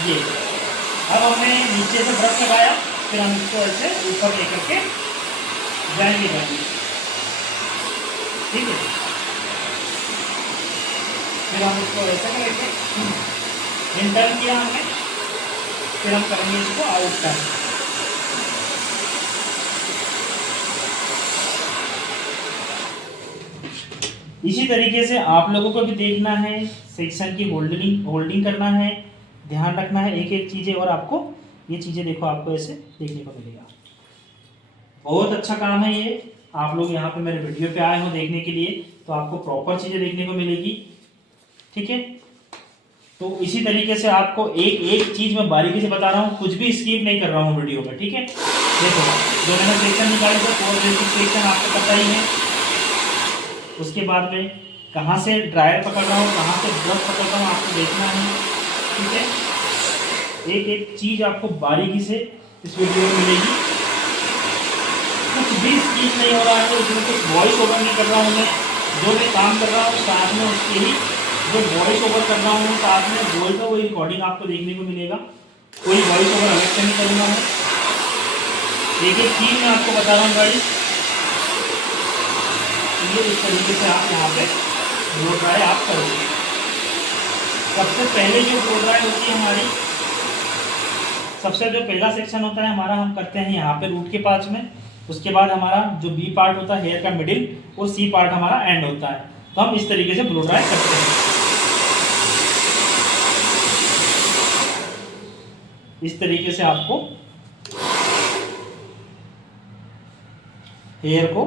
ये। अब हमने नीचे से ब्रश लगाया, फिर हम इसको ऐसे ऊपर लेकर के जाएंगे, ठीक है। फिर हम इसको ऐसा करेंगे, इन टर्न किया हमने, फिर हम करेंगे इसको आउट टर्न। इसी तरीके से आप लोगों को भी देखना है, सेक्शन की होल्डिंग करना है, ध्यान रखना है एक एक चीजें, और आपको ये चीजें देखो आपको ऐसे देखने को मिलेगा। बहुत अच्छा काम है ये। आप लोग यहाँ पे मेरे वीडियो पे आए हो देखने के लिए, तो आपको प्रॉपर चीजें देखने को मिलेगी, ठीक है। तो इसी तरीके से आपको एक एक चीज मैं बारीकी से बता रहा हूँ, कुछ भी स्किप नहीं कर रहा हूँ वीडियो में, ठीक है। देखो जो मैंने सेक्शन निकाले थे 4 बेसिक सेक्शन आपको पता ही है। उसके बाद में कहाँ से ड्रायर पकड़ रहा हूँ, कहाँ से ब्रश पकड़ रहा हूँ, आपको देखना है, ठीक है। एक एक चीज आपको बारीकी से इस वीडियो में मिलेगी। कुछ भी स्किप नहीं हो रहा है, उसमें कुछ वॉइस ओवर नहीं कर रहा हूँ मैं। जो मैं काम कर रहा हूँ साथ में उसके ही जो वॉइस ओवर कर रहा हूँ साथ में बोल का वही रिकॉर्डिंग आपको देखने को मिलेगा। कोई वॉइस ओवर अलग से नहीं करूँगा मैं। एक एक चीज मैं आपको बता रहा हूँ गाइस। ये इस तरीके से आप यहाँ पे ब्लो ड्राई आप करोगे। सबसे पहले जो ब्लो ड्राई होती है हमारी, सबसे जो पहला सेक्शन होता है हमारा, हम करते हैं यहाँ पे रूट के पास में। उसके बाद हमारा जो बी पार्ट होता है हेयर का मिडिल, और सी पार्ट हमारा एंड होता है। तो हम इस तरीके से ब्लो ड्राई करते हैं। इस तरीके से आपको हेयर को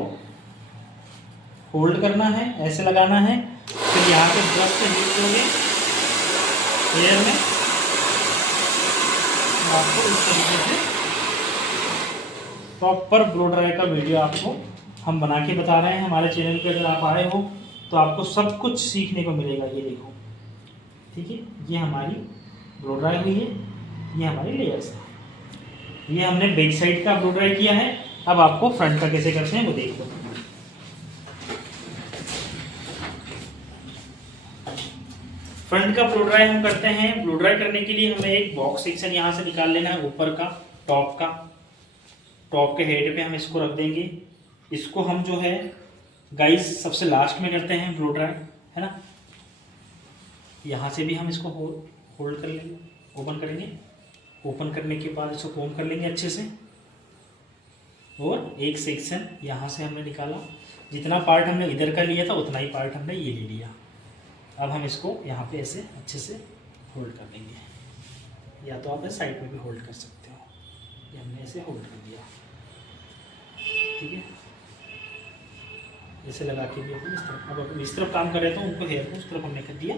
होल्ड करना है, ऐसे लगाना है, फिर यहाँ पे ब्रश से हिट करोगे हेयर में। आपको इस तरीके से प्रॉपर ब्लो ड्राई का वीडियो आपको हम बना के बता रहे हैं। हमारे चैनल पे अगर आप आए हो तो आपको सब कुछ सीखने को मिलेगा। ये देखो, ठीक है, ये हमारी ब्लो ड्राई हुई है, ये हमारी लेयर्स है। ये हमने बैक साइड का ब्लो ड्राई किया है। अब आपको फ्रंट का कैसे करते हैं वो देख लो। फ्रंट का ब्लो ड्राई हम करते हैं। ब्लो ड्राई करने के लिए हमें एक बॉक्स सेक्शन यहाँ से निकाल लेना है, ऊपर का, टॉप के हेड पे हम इसको रख देंगे। इसको हम जो है गाइस सबसे लास्ट में करते हैं ब्लो ड्राई, है ना। यहाँ से भी हम इसको होल्ड कर लेंगे, ओपन करेंगे। ओपन करने के बाद इसको कोम कर लेंगे अच्छे से, और एक सेक्शन यहाँ से हमने निकाला। जितना पार्ट हमने इधर का लिया था उतना ही पार्ट हमने ये ले लिया। अब हम इसको यहाँ पे ऐसे अच्छे से होल्ड कर लेंगे, या तो आप इस साइड में भी होल्ड कर सकते हो। ये हमने ऐसे होल्ड कर दिया, ठीक है। ऐसे लगा के भी अपन इस तरफ, अब अपन इस तरफ काम कर रहे थे, उनको हेयर को उस तरफ हमने कर दिया।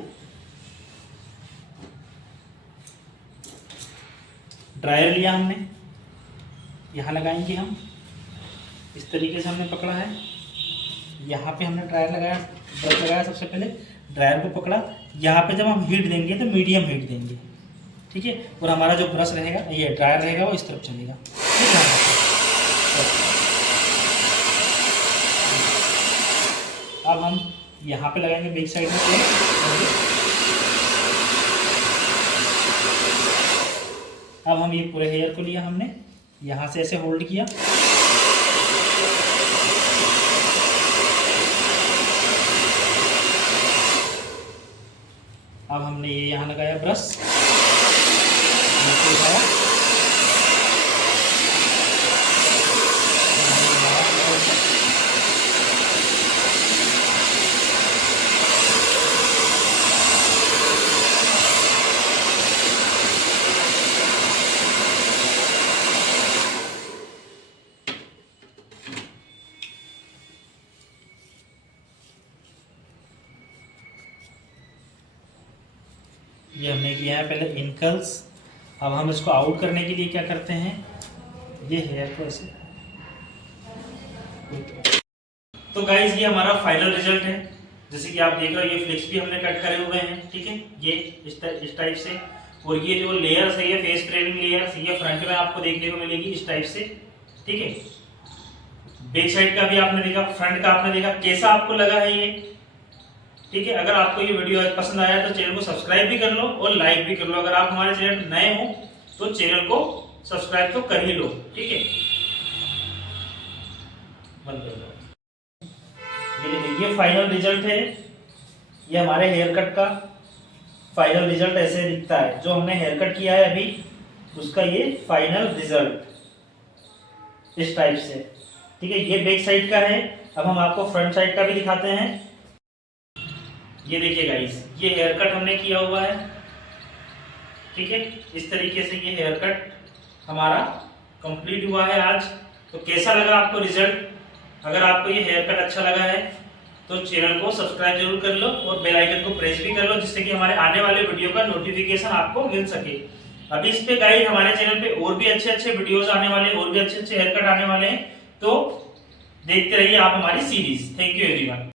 ड्रायर लिया हमने, यहाँ लगाएंगे हम। इस तरीके से हमने पकड़ा है, यहाँ पे हमने ड्रायर लगाया, ब्रश लगाया। सबसे पहले ड्रायर को पकड़ा, यहाँ पे जब हम हीट देंगे तो मीडियम हीट देंगे, ठीक है। और हमारा जो ब्रश रहेगा, ये ड्रायर रहेगा, वो इस तरफ चलेगा, ठीक है। अब हम यहाँ पे लगाएंगे बैक साइड में तेल। अब हम ये पूरे हेयर को लिया हमने, यहाँ से ऐसे होल्ड किया, अब हमने ये यहाँ लगाया ब्रश, उठाया, ये हमने किया है पहले इनकल्स। अब हम इसको आउट करने के लिए क्या करते हैं, ये हेयर को ऐसे। तो गाइज ये हमारा फाइनल रिजल्ट है। जैसे कि आप देख रहे हो, ये फ्लिक्स भी हमने कट करे हुए हैं, ठीक है, ये इस टाइप से। और ये जो लेयर्स है, ये फेस फ्रेमिंग लेयर्स, ये फ्रंट में आपको देखने को मिलेगी इस टाइप से, ठीक है। बैक साइड का भी आपने देखा, फ्रंट का आपने देखा। कैसा आपको लगा है ये, ठीक है। अगर आपको ये वीडियो पसंद आया तो चैनल को सब्सक्राइब भी कर लो और लाइक भी कर लो। अगर आप हमारे चैनल नए हो तो चैनल को सब्सक्राइब तो कर ही लो, ठीक है। बंद कर दो। ये फाइनल रिजल्ट है। ये हमारे हेयर कट का फाइनल रिजल्ट ऐसे दिखता है। जो हमने हेयर कट किया है अभी उसका ये फाइनल रिजल्ट इस टाइप से। ठीक है, ये बैक साइड का है। अब हम आपको फ्रंट साइड का भी दिखाते हैं। ये देखिए गाइस, ये हेयर कट हमने किया हुआ है। ठीक है, इस तरीके से ये हेयर कट हमारा कंप्लीट हुआ है आज। तो कैसा लगा आपको रिजल्ट? अगर आपको ये हेयर कट अच्छा लगा है तो चैनल को सब्सक्राइब जरूर कर लो और बेल आइकन को प्रेस भी कर लो, जिससे कि हमारे आने वाले वीडियो का नोटिफिकेशन आपको मिल सके। अभी इस पे गाइस हमारे चैनल पे और भी अच्छे अच्छे वीडियोस आने वाले हैं, और भी अच्छे अच्छे हेयर कट आने वाले हैं। तो देखते रहिए आप हमारी सीरीज। Thank you everyone.